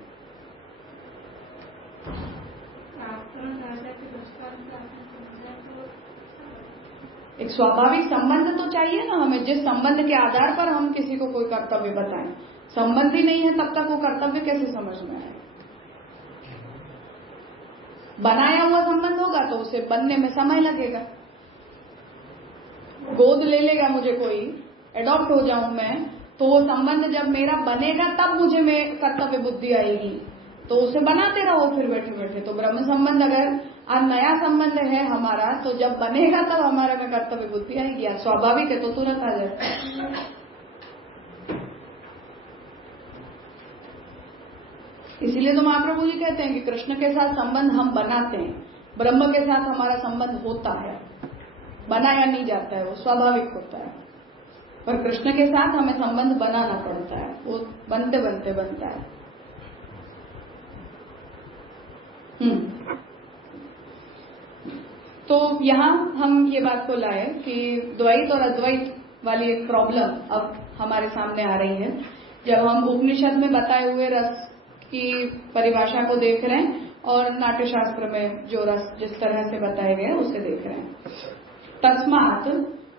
एक स्वाभाविक संबंध तो चाहिए ना हमें, जिस संबंध के आधार पर हम किसी को कोई कर्तव्य बताएं। संबंध ही नहीं है तब तक वो कर्तव्य कैसे समझ में आए? बनाया हुआ संबंध होगा तो उसे बनने में समय लगेगा। गोद ले लेगा मुझे कोई, एडॉप्ट हो जाऊं मैं, तो वो संबंध जब मेरा बनेगा तब मुझे में कर्तव्य बुद्धि आएगी, तो उसे बनाते रहो फिर बैठे बैठे। तो ब्रह्म संबंध अगर आज नया संबंध है हमारा, तो जब बनेगा तब हमारे में कर्तव्य बुद्धि आएगी। आज स्वाभाविक है तो तुरंत आ जाए। इसीलिए तो महाप्रभु जी कहते हैं कि कृष्ण के साथ संबंध हम बनाते हैं, ब्रह्म के साथ हमारा संबंध होता है, बनाया नहीं जाता है, वो स्वाभाविक होता है। पर कृष्ण के साथ हमें संबंध बनाना पड़ता है, वो बनते बनते बनता है। तो यहाँ हम ये बात को लाए कि द्वैत और अद्वैत वाली एक प्रॉब्लम अब हमारे सामने आ रही है, जब हम उपनिषद में बताए हुए रस की परिभाषा को देख रहे हैं और नाट्यशास्त्र में जो रस जिस तरह से बताए गए उसे देख रहे हैं। तस्मात्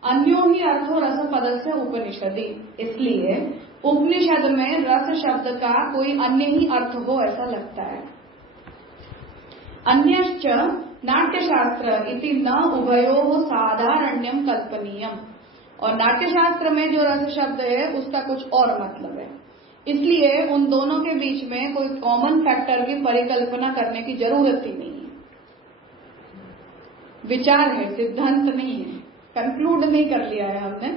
अन्यो ही अर्थो रस पद से उपनिषदि, इसलिए उपनिषद में रस शब्द का कोई अन्य ही अर्थ हो ऐसा लगता है। अन्यश्च नाट्यशास्त्र इति न उभयोः साधारण्यम कल्पनीयम, और नाट्यशास्त्र में जो रस शब्द है उसका कुछ और मतलब है, इसलिए उन दोनों के बीच में कोई कॉमन फैक्टर की परिकल्पना करने की जरूरत ही नहीं है। विचार है, सिद्धांत नहीं है, कंक्लूड नहीं कर लिया है हमने।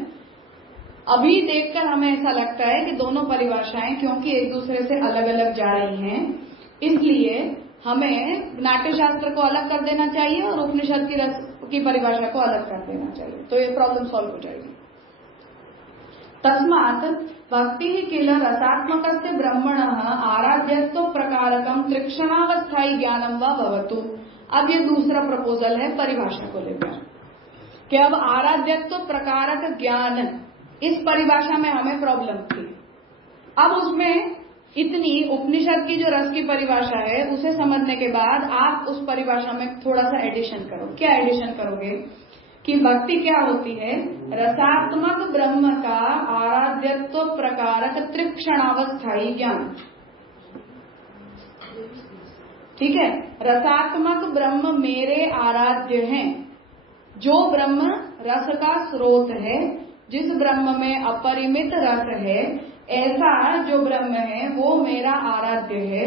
अभी देखकर हमें ऐसा लगता है कि दोनों परिभाषाएं क्योंकि एक दूसरे से अलग अलग जा रही हैं, इसलिए हमें नाट्यशास्त्र को अलग कर देना चाहिए और उपनिषद की रस की परिभाषा को अलग कर देना चाहिए, तो ये प्रॉब्लम सॉल्व हो जाएगी। तस्मात् भक्ति किल रसात्मकस्य ब्रह्मणः आराध्यत्व प्रकारकम त्रिक्षणावस्थायी ज्ञानम व भवतु। अब ये दूसरा प्रपोजल है परिभाषा को लेकर कि अब आराध्यत्व प्रकारक ज्ञान, इस परिभाषा में हमें प्रॉब्लम थी। अब उसमें इतनी उपनिषद की जो रस की परिभाषा है उसे समझने के बाद आप उस परिभाषा में थोड़ा सा एडिशन करो। क्या एडिशन करोगे कि भक्ति क्या होती है? रसात्मक ब्रह्म का आराध्यत्व प्रकारक त्रिक्षणावस्थायी ज्ञान। ठीक है, रसात्मक ब्रह्म मेरे आराध्य हैं। जो ब्रह्म रस का स्रोत है, जिस ब्रह्म में अपरिमित रस है, ऐसा जो ब्रह्म है वो मेरा आराध्य है।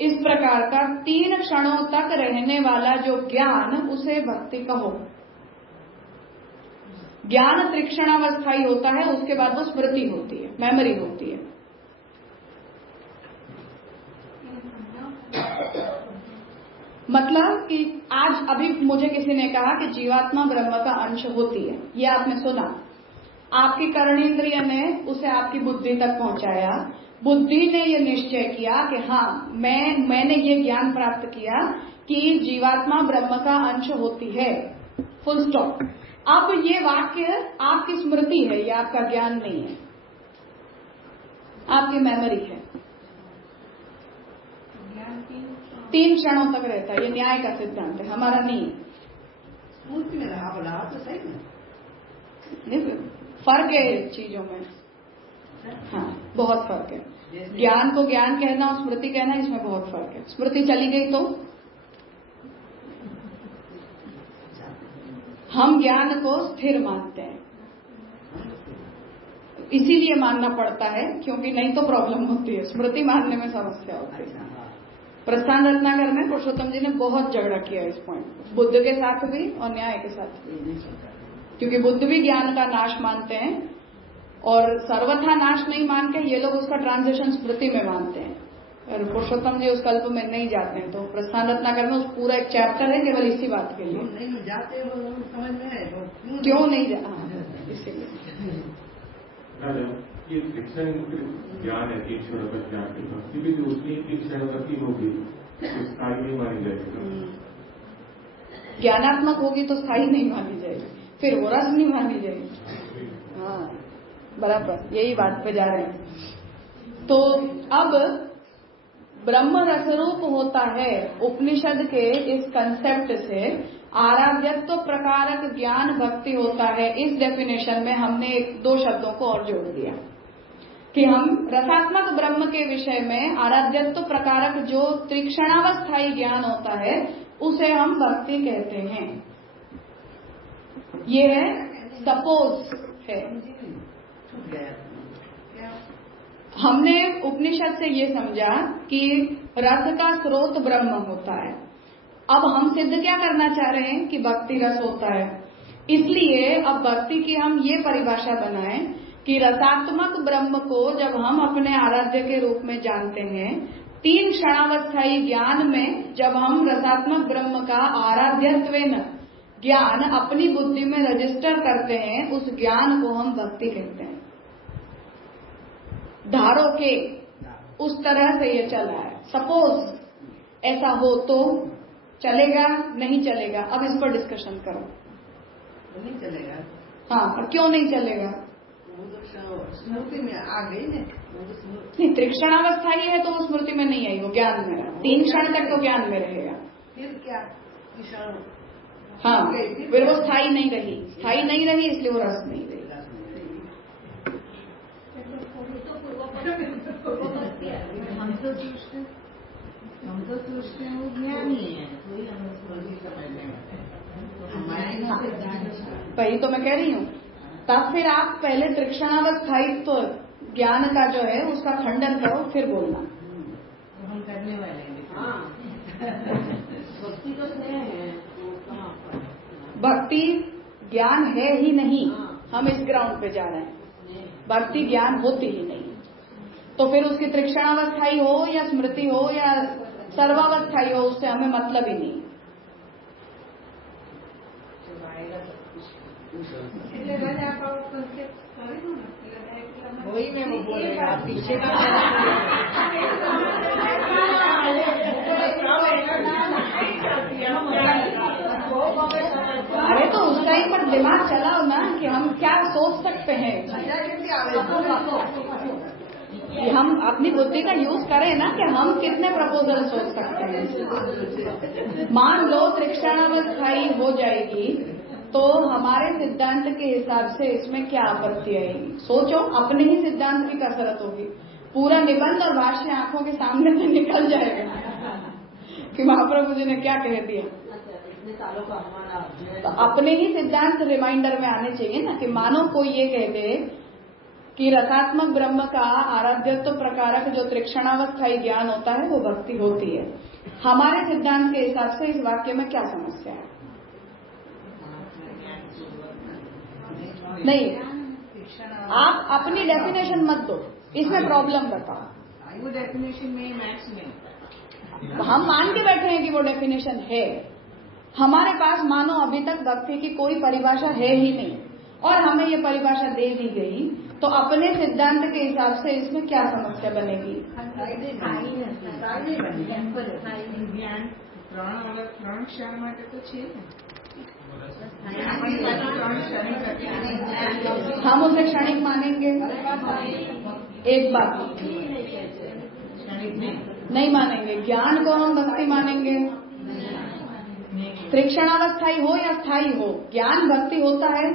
इस प्रकार का 3 क्षणों तक रहने वाला जो ज्ञान, उसे भक्ति कहो। ज्ञान त्रिक्षणावस्थायी होता है, उसके बाद वो स्मृति होती है, मेमोरी होती है। मतलब कि आज अभी मुझे किसी ने कहा कि जीवात्मा ब्रह्म का अंश होती है, ये आपने सुना, आपकी कर्णेंद्रिय ने उसे आपकी बुद्धि तक पहुंचाया, बुद्धि ने ये निश्चय किया कि हाँ मैंने ये ज्ञान प्राप्त किया कि जीवात्मा ब्रह्म का अंश होती है, फुल स्टॉप। अब ये वाक्य आपकी स्मृति है, ये आपका ज्ञान नहीं है, आपकी मेमोरी है। 3 क्षणों तक रहता है, ये न्याय का सिद्धांत है, हमारा नहीं। स्मृति में रहा तो सही ना, फर्क है चीजों में। हाँ, बहुत फर्क है। ज्ञान को ज्ञान कहना और स्मृति कहना, इसमें बहुत फर्क है। स्मृति चली गई तो हम ज्ञान को स्थिर मानते हैं, इसीलिए मानना पड़ता है, क्योंकि नहीं तो प्रॉब्लम होती है, स्मृति मानने में समस्या होती है। प्रस्थान रत्नाकर में पुरुषोत्तम जी ने बहुत झगड़ा किया इस पॉइंट, बुद्ध के साथ भी और न्याय के साथ भी, क्योंकि बुद्ध भी ज्ञान का नाश मानते हैं और सर्वथा नाश नहीं मान के ये लोग उसका ट्रांजिशन स्मृति में मानते हैं। और पुरुषोत्तम जी उस कल्प में नहीं जाते हैं, तो प्रस्थान रत्नाकर में उस पूरा एक चैप्टर है केवल इसी बात के लिए। नहीं जाते हो समझ में है तो क्यों नहीं जाते, इसीलिए ये शिक्षण ज्ञान है, 3 क्षणों का ज्ञान की भक्ति भी जो उतनी 3 क्षणों तक ही होगी, स्थायी नहीं मानी जाएगी। ज्ञानात्मक होगी तो स्थायी नहीं मानी जाएगी, फिर वो रस नहीं मानी जाएगी। हाँ बराबर, यही बात पे जा रहे हैं। तो अब ब्रह्म रसरूप होता है उपनिषद के इस कंसेप्ट से, आराध्यत्व प्रकारक ज्ञान भक्ति होता है। इस डेफिनेशन में हमने 2 शब्दों को और जोड़ दिया कि हम रसात्मक ब्रह्म के विषय में आराध्यत्व प्रकारक जो त्रिक्षणावस्थायी ज्ञान होता है उसे हम भक्ति कहते हैं। ये है सपोज है। हमने उपनिषद से ये समझा कि रस का स्रोत ब्रह्म होता है। अब हम सिद्ध क्या करना चाह रहे हैं कि भक्ति रस होता है, इसलिए अब भक्ति की हम ये परिभाषा बनाएं कि रसात्मक ब्रह्म को जब हम अपने आराध्य के रूप में जानते हैं, 3 क्षणावस्थायी ज्ञान में जब हम रसात्मक ब्रह्म का आराध्यत्वेन ज्ञान अपनी बुद्धि में रजिस्टर करते हैं, उस ज्ञान को हम भक्ति कहते हैं। धारो के उस तरह से ये चला है। सपोज ऐसा हो तो चलेगा, नहीं चलेगा, अब इस पर डिस्कशन करो। नहीं चलेगा। हाँ, और क्यों नहीं चलेगा? स्मृति में आ गई नहीं, त्रिक्षणावस्थाई है तो वो स्मृति में नहीं आई, वो ज्ञान में रहा। 3 क्षण तक तो ज्ञान में रहेगा। फिर क्या? हाँ, फिर वो स्थायी नहीं रही, स्थायी नहीं रही इसलिए वो रस नहीं रही। हम तो सोचते हैं वो ज्ञानी है, वही तो मैं कह रही हूँ। तब फिर आप पहले त्रिक्षणावस्थायित्व ज्ञान का जो है उसका खंडन करो, फिर बोलना। हम करने वाले हैं। भक्ति तो स्नेह है, भक्ति ज्ञान है ही नहीं। हम इस ग्राउंड पे जा रहे हैं, भक्ति ज्ञान होती ही नहीं। तो फिर उसकी त्रिक्षणावस्थाई हो या स्मृति हो या सर्वावस्थाई हो, उससे हमें मतलब ही नहीं। એટલે રાજા આપણો કન્સેપ્ટ કરે ને वही मैं वो बोल रही हूँ, आप पीछे अरे तो उसका ही पर दिमाग चलाओ ना कि हम क्या सोच सकते हैं, कि हम अपनी बुद्धि का यूज करें ना, कि हम कितने प्रपोजल सोच सकते हैं। मान लो तृक्षणावस्थाई हो जाएगी तो हमारे सिद्धांत के हिसाब से इसमें क्या आपत्ति आएगी? सोचो, अपने ही सिद्धांत की कसरत होगी, पूरा निबंध और भाष्य आंखों के सामने से निकल जाएगा कि महाप्रभु जी ने क्या कह दिया। तो अपने ही सिद्धांत रिमाइंडर में आने चाहिए ना, कि मानो कोई ये कह दे कि रसात्मक ब्रह्म का आराध्यत्व प्रकारक जो तृक्षणावस्थाई ज्ञान होता है वो भक्ति होती है। हमारे सिद्धांत के हिसाब से इस वाक्य में क्या समस्या है? नहीं, आप अपनी डेफिनेशन मत दो, इसमें प्रॉब्लम बताओ। वो डेफिनेशन में मैच नहीं होता। हम मान के बैठे हैं कि वो डेफिनेशन है, हमारे पास मानो अभी तक भक्ति की कोई परिभाषा है ही नहीं, और हमें ये परिभाषा दे दी गई, तो अपने सिद्धांत के हिसाब से इसमें क्या समस्या बनेगी? हम उसे क्षणिक मानेंगे, एक बात नहीं मानेंगे। ज्ञान को हम भक्ति मानेंगे, तृक्षणावस्थाई हो या स्थायी हो, ज्ञान भक्ति होता है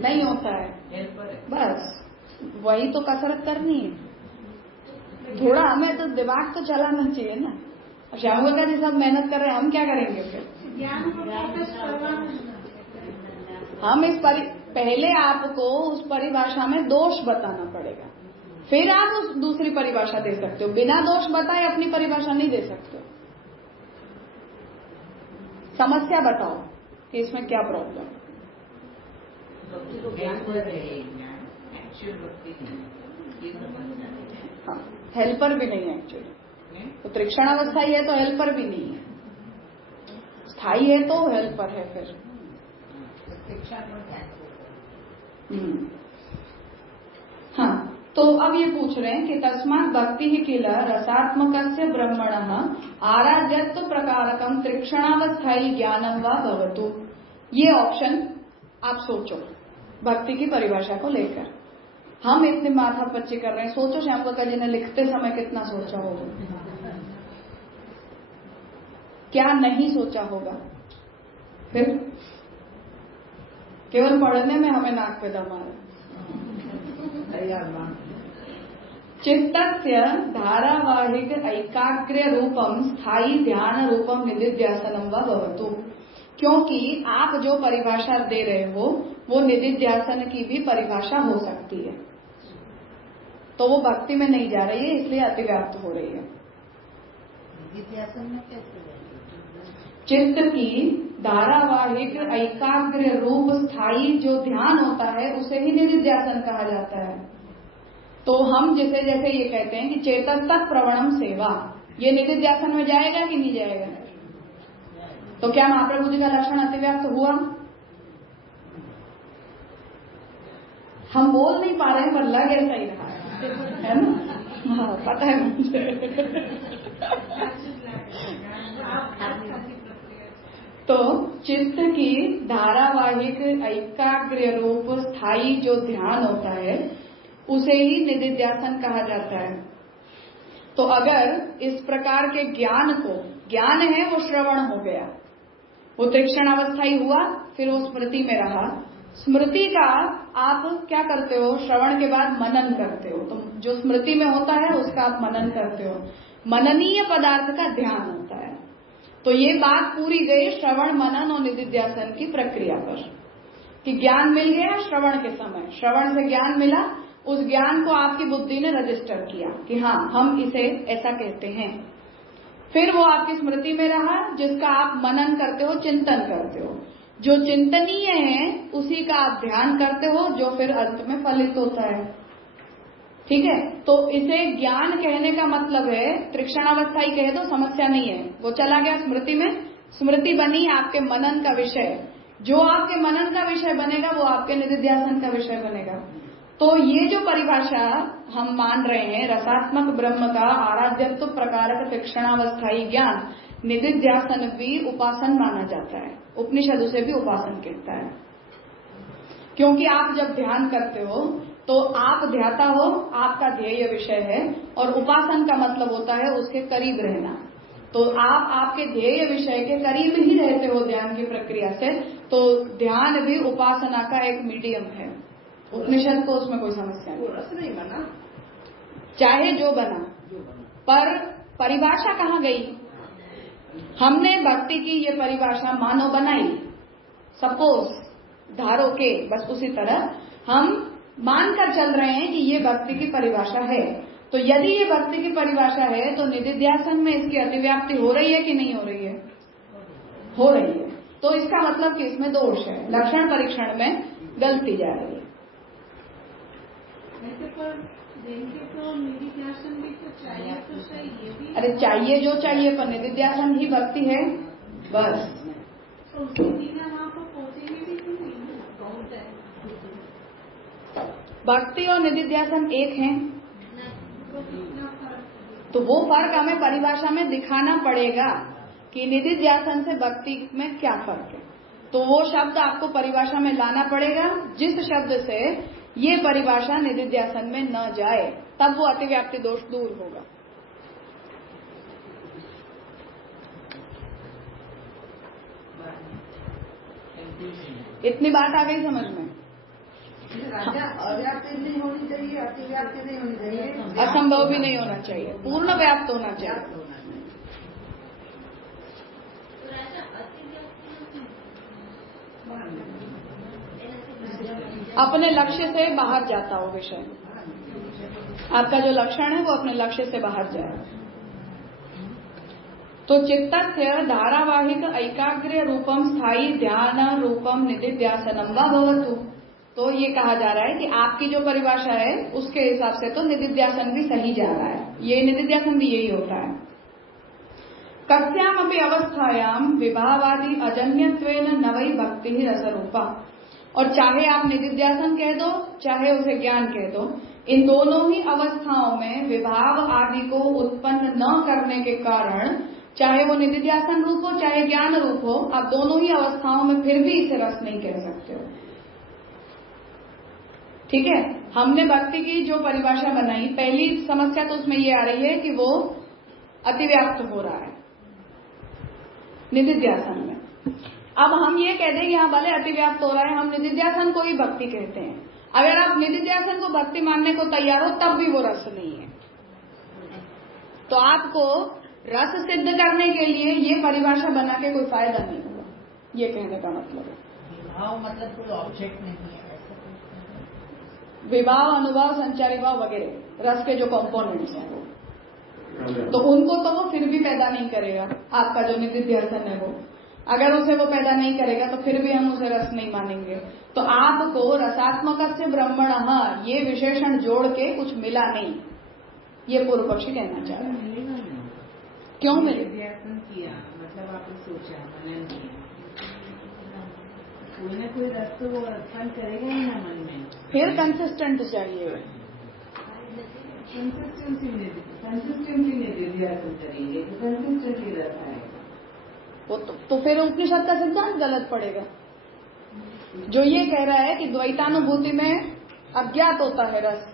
नहीं होता है। बस वही तो कसरत करनी है। थोड़ा हमें तो दिमाग तो चलाना चाहिए ना। श्याम गंगा जी सब मेहनत कर रहे हैं, हम क्या करेंगे फिर? हम पहले आपको उस परिभाषा में दोष बताना पड़ेगा, फिर आप उस दूसरी परिभाषा दे सकते हो। बिना दोष बताए अपनी परिभाषा नहीं दे सकते हो। समस्या बताओ कि इसमें क्या प्रॉब्लम है। हाँ, हेल्पर भी नहीं है एक्चुअली। तो तृक्षणावस्थाई है तो हेल्पर भी नहीं है, स्थायी है तो हेल्पर है फिर। हाँ, तो अब ये पूछ रहे हैं कि तस्मात् भक्ति ही किल रसात्मकस्य ब्रह्मणः आराध्यत्व प्रकारकम तृक्षणावस्थाई ज्ञानम वा भवतु। ये ऑप्शन आप सोचो भक्ति की परिभाषा को लेकर। हम इतने माथा पच्ची कर रहे हैं, सोचो श्याम गंगा जी ने लिखते समय कितना सोचा होगा, क्या नहीं सोचा होगा। फिर केवल पढ़ने में हमें नाक पे दम आ रहा। चित्तस्य धारावाहिक ऐकाग्र्य रूपम स्थायी ध्यान रूपम निधिध्यासनम वा भवतु। क्योंकि आप जो परिभाषा दे रहे हो वो निधिध्यासन की भी परिभाषा हो सकती है, तो वो भक्ति में नहीं जा रही है, इसलिए अतिव्याप्त हो रही है। निधिध्यासन में कैसे? चित्त की धारावाहिक ऐकाग्र्य रूप स्थायी जो ध्यान होता है उसे ही निधिध्यासन कहा जाता है। तो हम जैसे जैसे ये कहते हैं कि चेतस्तः प्रवणम सेवा, ये निधिध्यासन में जाएगा कि नहीं जाएगा? तो क्या महाप्रभु जी का लक्षण अतिव्याप्त हुआ? हम बोल नहीं पा रहे हैं पर लग ऐसा ही रहा है ना? हाँ, पता है मुझे। तो चित्त की धारावाहिक ऐकाग्र्य रूप स्थायी जो ध्यान होता है उसे ही निधिध्यासन कहा जाता है। तो अगर इस प्रकार के ज्ञान को, ज्ञान है वो श्रवण हो गया, वो तृक्षणावस्थाई हुआ, फिर वो स्मृति में रहा। स्मृति का आप क्या करते हो? श्रवण के बाद मनन करते हो। तो जो स्मृति में होता है उसका आप मनन करते हो। मननीय पदार्थ का ध्यान होता है। तो ये बात पूरी गई श्रवण मनन और निधिध्यासन की प्रक्रिया पर, कि ज्ञान मिल गया श्रवण के समय, श्रवण से ज्ञान मिला, उस ज्ञान को आपकी बुद्धि ने रजिस्टर किया कि हाँ हम इसे ऐसा कहते हैं। फिर वो आपकी स्मृति में रहा, जिसका आप मनन करते हो, चिंतन करते हो। जो चिंतनीय है उसी का आप ध्यान करते हो, जो फिर अंत में फलित होता है। ठीक है, तो इसे ज्ञान कहने का मतलब है, तृक्षणावस्थाई कहे तो समस्या नहीं है, वो चला गया स्मृति में, स्मृति बनी आपके मनन का विषय। जो आपके मनन का विषय बनेगा वो आपके निधिध्यासन का विषय बनेगा। तो ये जो परिभाषा हम मान रहे हैं, रसात्मक ब्रह्म का आराध्यत्व प्रकारक तीक्षणावस्थाई ज्ञान निदिध्यासन भी उपासन माना जाता है। उपनिषद उसे भी उपासन कहता है, क्योंकि आप जब ध्यान करते हो तो आप ध्याता हो, आपका ध्येय विषय है, और उपासन का मतलब होता है उसके करीब रहना। तो आप आपके ध्येय विषय के करीब ही रहते हो ध्यान की प्रक्रिया से, तो ध्यान भी उपासना का एक मीडियम है। उपनिषद को उसमें कोई समस्या नहीं, रस नहीं बना, चाहे जो बना, पर परिभाषा कहाँ गई? हमने भक्ति की ये परिभाषा मानो बनाई, सपोज धारो के, बस उसी तरह हम मानकर चल रहे हैं कि ये भक्ति की परिभाषा है। तो यदि ये भक्ति की परिभाषा है तो निदिध्यासन में इसकी अतिव्याप्ति हो रही है कि नहीं हो रही है? हो रही है। तो इसका मतलब कि इसमें दोष है, लक्षण परीक्षण में गलती जा रही है। पर देंगे तो निदिध्यासन भी तो चाहिए, तो चाहिए भी। अरे चाहिए जो चाहिए, पर निदिध्यासन ही भक्ति है बस। तो उसके बिना वहाँ पर पहुँचेंगे भी तो नहीं, बहुत है। भक्ति और निदिध्यासन एक हैं, तो कितना फर्क? तो वो फर्क हमें परिभाषा में दिखाना पड़ेगा कि निदिध्यासन से भक्ति में क्या फर्क है। तो वो शब्द आपको परिभाषा में लाना पड़ेगा, जिस शब्द से ये परिभाषा निदिध्यासन में न जाए, तब वो अतिव्याप्ति दोष दूर होगा। इतनी बात आ गई समझ में? अव्याप्ति नहीं होनी चाहिए, अतिव्याप्ति नहीं होनी चाहिए, असंभव भी नहीं होना चाहिए, पूर्ण व्याप्त होना चाहिए। अपने लक्ष्य से बाहर जाता हो विषय, आपका जो लक्षण है वो अपने लक्ष्य से बाहर जाए। तो चित्तस्य धारावाहिक ऐकाग्र्य रूपम स्थायी ध्यान रूपम निदिध्यासनम वा भवतु। तो ये कहा जा रहा है कि आपकी जो परिभाषा है उसके हिसाब से तो निदिध्यासन भी सही जा रहा है, ये निदिध्यासन भी यही होता है। कस्याम अपि अवस्थायाम विभावादि अजन्यत्वेन न वै भक्ति ही रसरूपा। और चाहे आप निदिध्यासन कह दो, चाहे उसे ज्ञान कह दो, इन दोनों ही अवस्थाओं में विभाव आदि को उत्पन्न न करने के कारण, चाहे वो निदिध्यासन रूप हो चाहे ज्ञान रूप हो, आप दोनों ही अवस्थाओं में फिर भी इसे रस नहीं कह सकते हो। ठीक है, हमने भक्ति की जो परिभाषा बनाई, पहली समस्या तो उसमें ये आ रही है कि वो अतिव्याप्त हो रहा है निदिध्यासन में। अब हम ये कह दें कि हाँ भले अतिव्याप्त हो रहा है, हम निदिध्यासन को ही भक्ति कहते हैं। अगर आप निदिध्यासन को भक्ति मानने को तैयार हो तब भी वो रस नहीं है। तो आपको रस सिद्ध करने के लिए ये परिभाषा बना के कोई फायदा नहीं होगा, ये कहने का मतलब है। भाव मतलब कोई ऑब्जेक्ट नहीं है, विभाव, अनुभव, संचारी भाव वगैरह रस के जो कंपोनेंट्स हैं वो, तो उनको तो वो फिर भी पैदा नहीं करेगा। आपका जो निदिध्यासन है वो अगर उसे वो पैदा नहीं करेगा तो फिर भी हम उसे रस नहीं मानेंगे। तो आपको रसात्मक से ब्रह्मणः ये विशेषण जोड़ के कुछ मिला नहीं, ये पूर्व पक्षी कहना चाह रहा है। क्यों मिले? किया मतलब आपने सोचा, मनन किया, कोई ना कोई रस तो वो उत्पन्न करेगा ही ना मन में। फिर कंसिस्टेंट चाहिए, कंसिस्टेंसी निदिध्यासन करेंगे तो कंसिस्टेंटली रस आएगा। वो तो फिर उपनिषद का सिद्धांत गलत पड़ेगा, जो ये कह रहा है कि द्वैतानुभूति में अज्ञात होता है रस,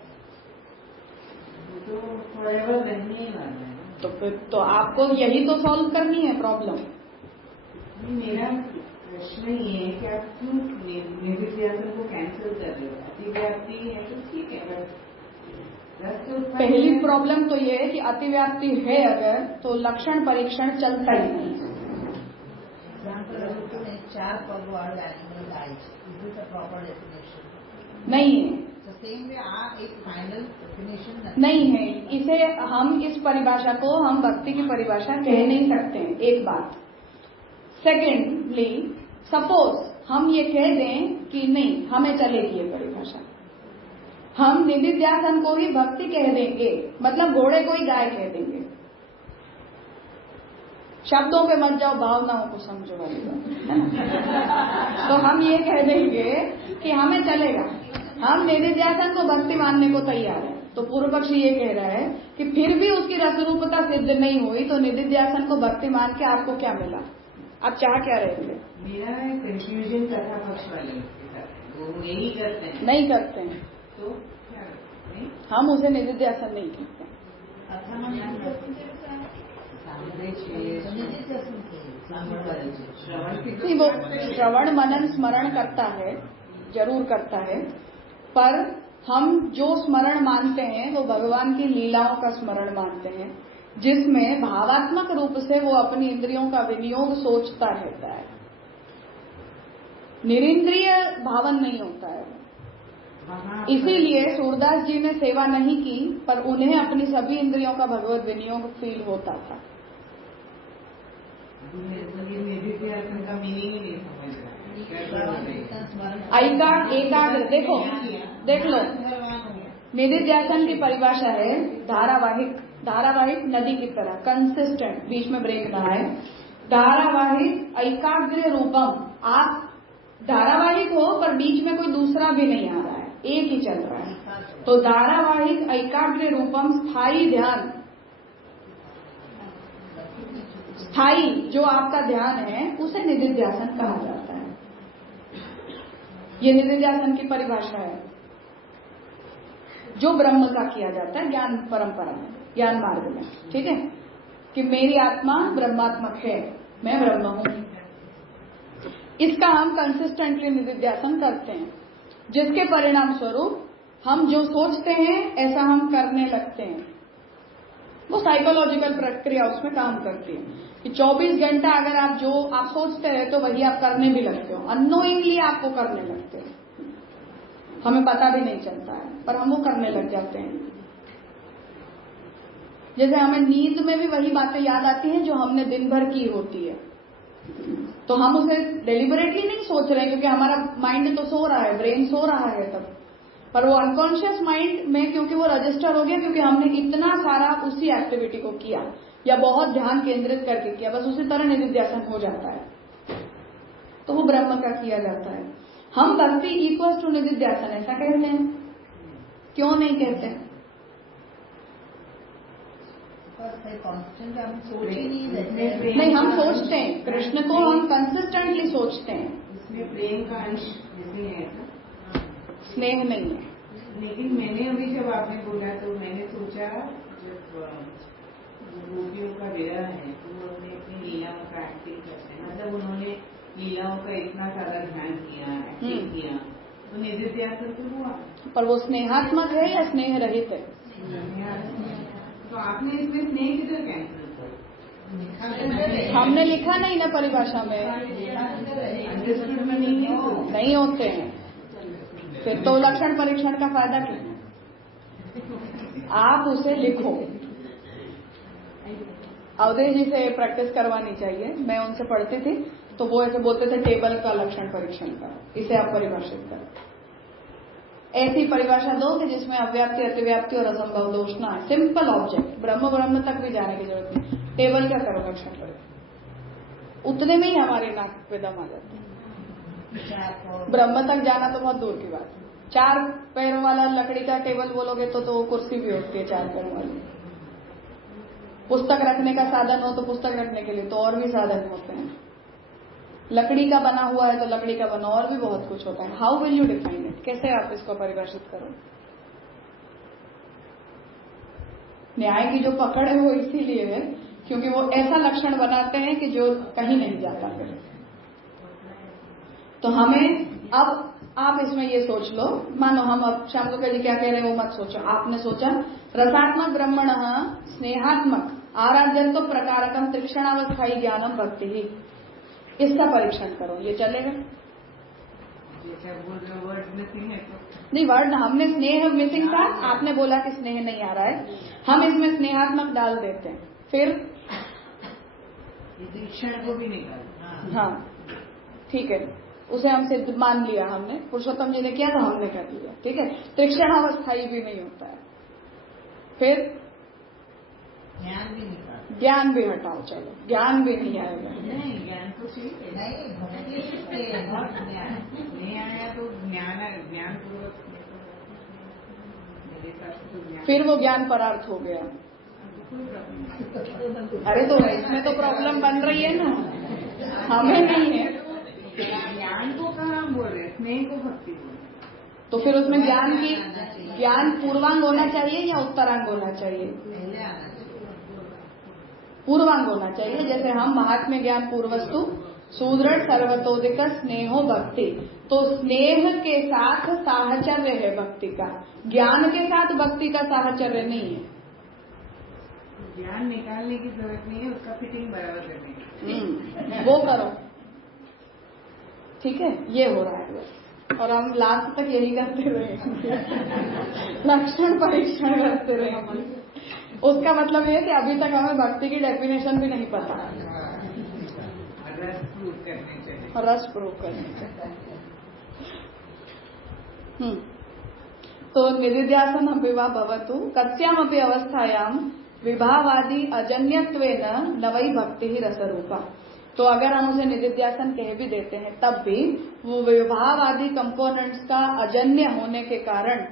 तो फॉरएवर रहने ही वाला है। तो फिर तो आपको यही तो सॉल्व करनी है प्रॉब्लम। मेरा प्रश्न ये है कि आप क्यों निदिध्यासन को कैंसिल कर रहे हो? अतिव्याप्ति है तो ठीक है, बस पहली प्रॉब्लम तो ये है कि अतिव्याप्ति है अगर, तो लक्षण परीक्षण चलता ही नहीं। चार पग word animal life, is this a proper definition? नहीं है, सेम वे एक फाइनल डेफिनेशन नहीं है। इसे हम इस परिभाषा को हम भक्ति की परिभाषा कह नहीं सकते हैं, एक बात। सेकेंडली, सपोज हम ये कह दें कि नहीं हमें चलेगी ये परिभाषा, हम निदिध्यासन को ही भक्ति कह देंगे, मतलब घोड़े को ही गाय कह देंगे। शब्दों पे मत जाओ, भावनाओं को समझो वाली बात है ना। तो हम ये कह देंगे कि हमें चलेगा, हम निधिध्यासन को भक्ति मानने को तैयार है। तो पूर्व पक्षी ये कह रहा है कि फिर भी उसकी रसरूपता सिद्ध नहीं हुई तो निधिध्यासन को भक्ति मान के आपको क्या मिला? आप चाह क्या रहे थे? मेरा कंफ्यूजन कथा पक्ष वाले वो नहीं करते हैं। नहीं करते हैं तो क्या नहीं? हम उसे निधिध्यासन नहीं करते। नहीं, वो श्रवण मनन स्मरण करता है, जरूर करता है, पर हम जो स्मरण मानते हैं वो भगवान की लीलाओं का स्मरण मानते हैं, जिसमें भावात्मक रूप से वो अपनी इंद्रियों का विनियोग सोचता रहता है। निरिंद्रिय भावन नहीं होता है। इसीलिए सूरदास जी ने सेवा नहीं की, पर उन्हें अपनी सभी इंद्रियों का भगवत विनियोग फील होता था। एकाग्र देख लो, निधिध्यासन की परिभाषा है धारावाहिक नदी की तरह, कंसिस्टेंट, बीच में ब्रेक ना आए। धारावाहिक एकाग्र रूपम, आप धारावाहिक हो पर बीच में कोई दूसरा भी नहीं आ रहा है, एक ही चल रहा है। तो धारावाहिक एकाग्र रूपम स्थायी ध्यान, स्थायी जो आपका ध्यान है उसे निधिध्यासन कहा जाता है। ये निधिध्यासन की परिभाषा है जो ब्रह्म का किया जाता है ज्ञान परंपरा में, ज्ञान मार्ग में। ठीक है कि मेरी आत्मा ब्रह्मात्मक है, मैं ब्रह्म हूं। इसका हम कंसिस्टेंटली निधिध्यासन करते हैं, जिसके परिणाम स्वरूप हम जो सोचते हैं ऐसा हम करने लगते हैं। वो साइकोलॉजिकल प्रक्रिया उसमें काम करती है कि 24 घंटा अगर आप जो आप सोचते रहे तो वही आप करने भी लगते हो, अननोइंगली आपको करने लगते हो, हमें पता भी नहीं चलता है पर हम वो करने लग जाते हैं। जैसे हमें नींद में भी वही बातें याद आती हैं जो हमने दिन भर की होती है, तो हम उसे डेलिबरेटली नहीं सोच रहे हैं क्योंकि हमारा माइंड तो सो रहा है, ब्रेन सो रहा है तब, पर वो अनकॉन्शियस माइंड में क्योंकि वो रजिस्टर हो गया, क्योंकि हमने इतना सारा उसी एक्टिविटी को किया या बहुत ध्यान केंद्रित करके किया, बस उसी तरह निधिध्यासन हो जाता है, तो वो ब्रह्म का किया जाता है। हम भक्ति इक्वल्स टू निधिध्यासन ऐसा कहते हैं, क्यों नहीं कहते? नहीं, हम सोचते हैं कृष्ण को, हम कंसिस्टेंटली सोचते हैं। इसमें प्रेम का अंश नहीं है, स्नेह नहीं है। लेकिन मैंने अभी जब आपने बोला तो मैंने सोचा जब गोपियों का विरह है तो उन्होंने अपनी लीलाओं का एक्टिंग करते हैं, मतलब उन्होंने लीलाओं का इतना सारा ध्यान किया, एक्टिंग किया, तो निधिध्यासन तो हुआ। पर वो स्नेहात्मक है या स्नेह रहित है? तो आपने इसमें स्नेह किधर कैंसिल कर? हमने लिखा नहीं ना परिभाषा में, अंडरस्टूड में नहीं होते हैं, फिर तो लक्षण परीक्षण का फायदा क्या? आप उसे लिखो। अवधेश जी से प्रैक्टिस करवानी चाहिए, मैं उनसे पढ़ती थी तो वो ऐसे बोलते थे टेबल का लक्षण परीक्षण का, इसे आप परिभाषित करो। ऐसी परिभाषा दो कि जिसमें अव्याप्ति, अतिव्याप्ति और असंभव दोष ना है, सिंपल ऑब्जेक्ट, ब्रह्म तक भी जाने की जरूरत नहीं, टेबल क्या करो लक्षण परीक्षण, उतने में ही हमारे नाक पे दम आ जाते हैं। ब्रह्म तक जाना तो बहुत दूर की बात है। 4 पैरों वाला लकड़ी का टेबल बोलोगे तो कुर्सी भी होती है 4 पैरों वाली। पुस्तक रखने का साधन हो तो पुस्तक रखने के लिए तो और भी साधन होते हैं। लकड़ी का बना हुआ है तो लकड़ी का बना और भी बहुत कुछ होता है। How will you define it? कैसे आप इसको परिभाषित करो? न्याय की जो पकड़ है वो इसीलिए है क्योंकि वो ऐसा लक्षण बनाते हैं कि जो कहीं नहीं जाता फिर। तो हमें अब आप इसमें ये सोच लो, मानो हम अब श्याम सुंदर जी क्या कह रहे हैं वो मत सोचो, आपने सोचा रसात्मक ब्रह्मण स्नेहात्मक आराध्यन तो प्रकारकम त्रिक्षणावस्थाई ज्ञानम भक्ति ही, इसका परीक्षण करो, ये चलेगा? नहीं, वर्ड हमने स्नेह मिसिंग था, आपने बोला कि स्नेह नहीं आ रहा है, हम इसमें स्नेहात्मक डाल देते हैं, फिर त्रिक्षण को भी निकाल। हाँ ठीक है, उसे हम सिद्ध मान लिया, हमने पुरुषोत्तम जी ने किया तो हमने कर लिया, ठीक है। त्रिक्षणावस्थाई भी नहीं होता है, फिर ज्ञान भी हटाओ, चलो ज्ञान भी नहीं आएगा। नहीं, ज्ञान तो नहीं आया तो ज्ञान पूर्वक फिर वो ज्ञान परार्थ हो गया। अरे तो इसमें तो प्रॉब्लम बन रही है ना, हमें नहीं है। ज्ञान को कहाँ बोल रहे, स्नेह को भक्ति बोल रहे। तो फिर उसमें ज्ञान पूर्वांग होना चाहिए या उत्तरांग होना चाहिए? पूर्वांग होना चाहिए। जैसे हम महात्म्य ज्ञान पूर्वस्तु सुदृढ़ सर्वतोदिक स्नेहो भक्ति, तो स्नेह के साथ साहचर्य है भक्ति का, ज्ञान के साथ भक्ति का साहचर्य नहीं है। ज्ञान निकालने की जरूरत नहीं है, उसका फिटिंग बराबर करने की वो करो, ठीक है। ये हो रहा है और हम लास्ट तक यही करते रहे, लक्षण परीक्षण करते रहे। उसका मतलब ये कि अभी तक हमें भक्ति की डेफिनेशन भी नहीं पता, रस प्रूव करने चाहिए। तो निदिध्यासन विवाह भवतु कस्यामपि अवस्थायाम विभावादि अजन्यत्वेन न वै भक्ति ही रसरूपा। तो अगर हम उसे निदिध्यासन कह भी देते हैं तब भी वो विभाव आदि कंपोनेंट्स का अजन्य होने के कारण,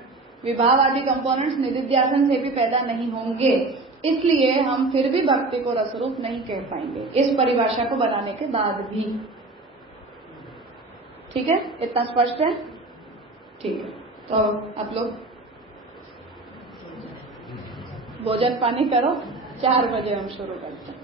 विभाव आदि कंपोनेंट्स निदिध्यासन से भी पैदा नहीं होंगे, इसलिए हम फिर भी भक्ति को रसरूप नहीं कह पाएंगे इस परिभाषा को बनाने के बाद भी। ठीक है, इतना स्पष्ट है? ठीक है, तो आप लोग भोजन पानी करो, 4 बजे हम शुरू करते हैं।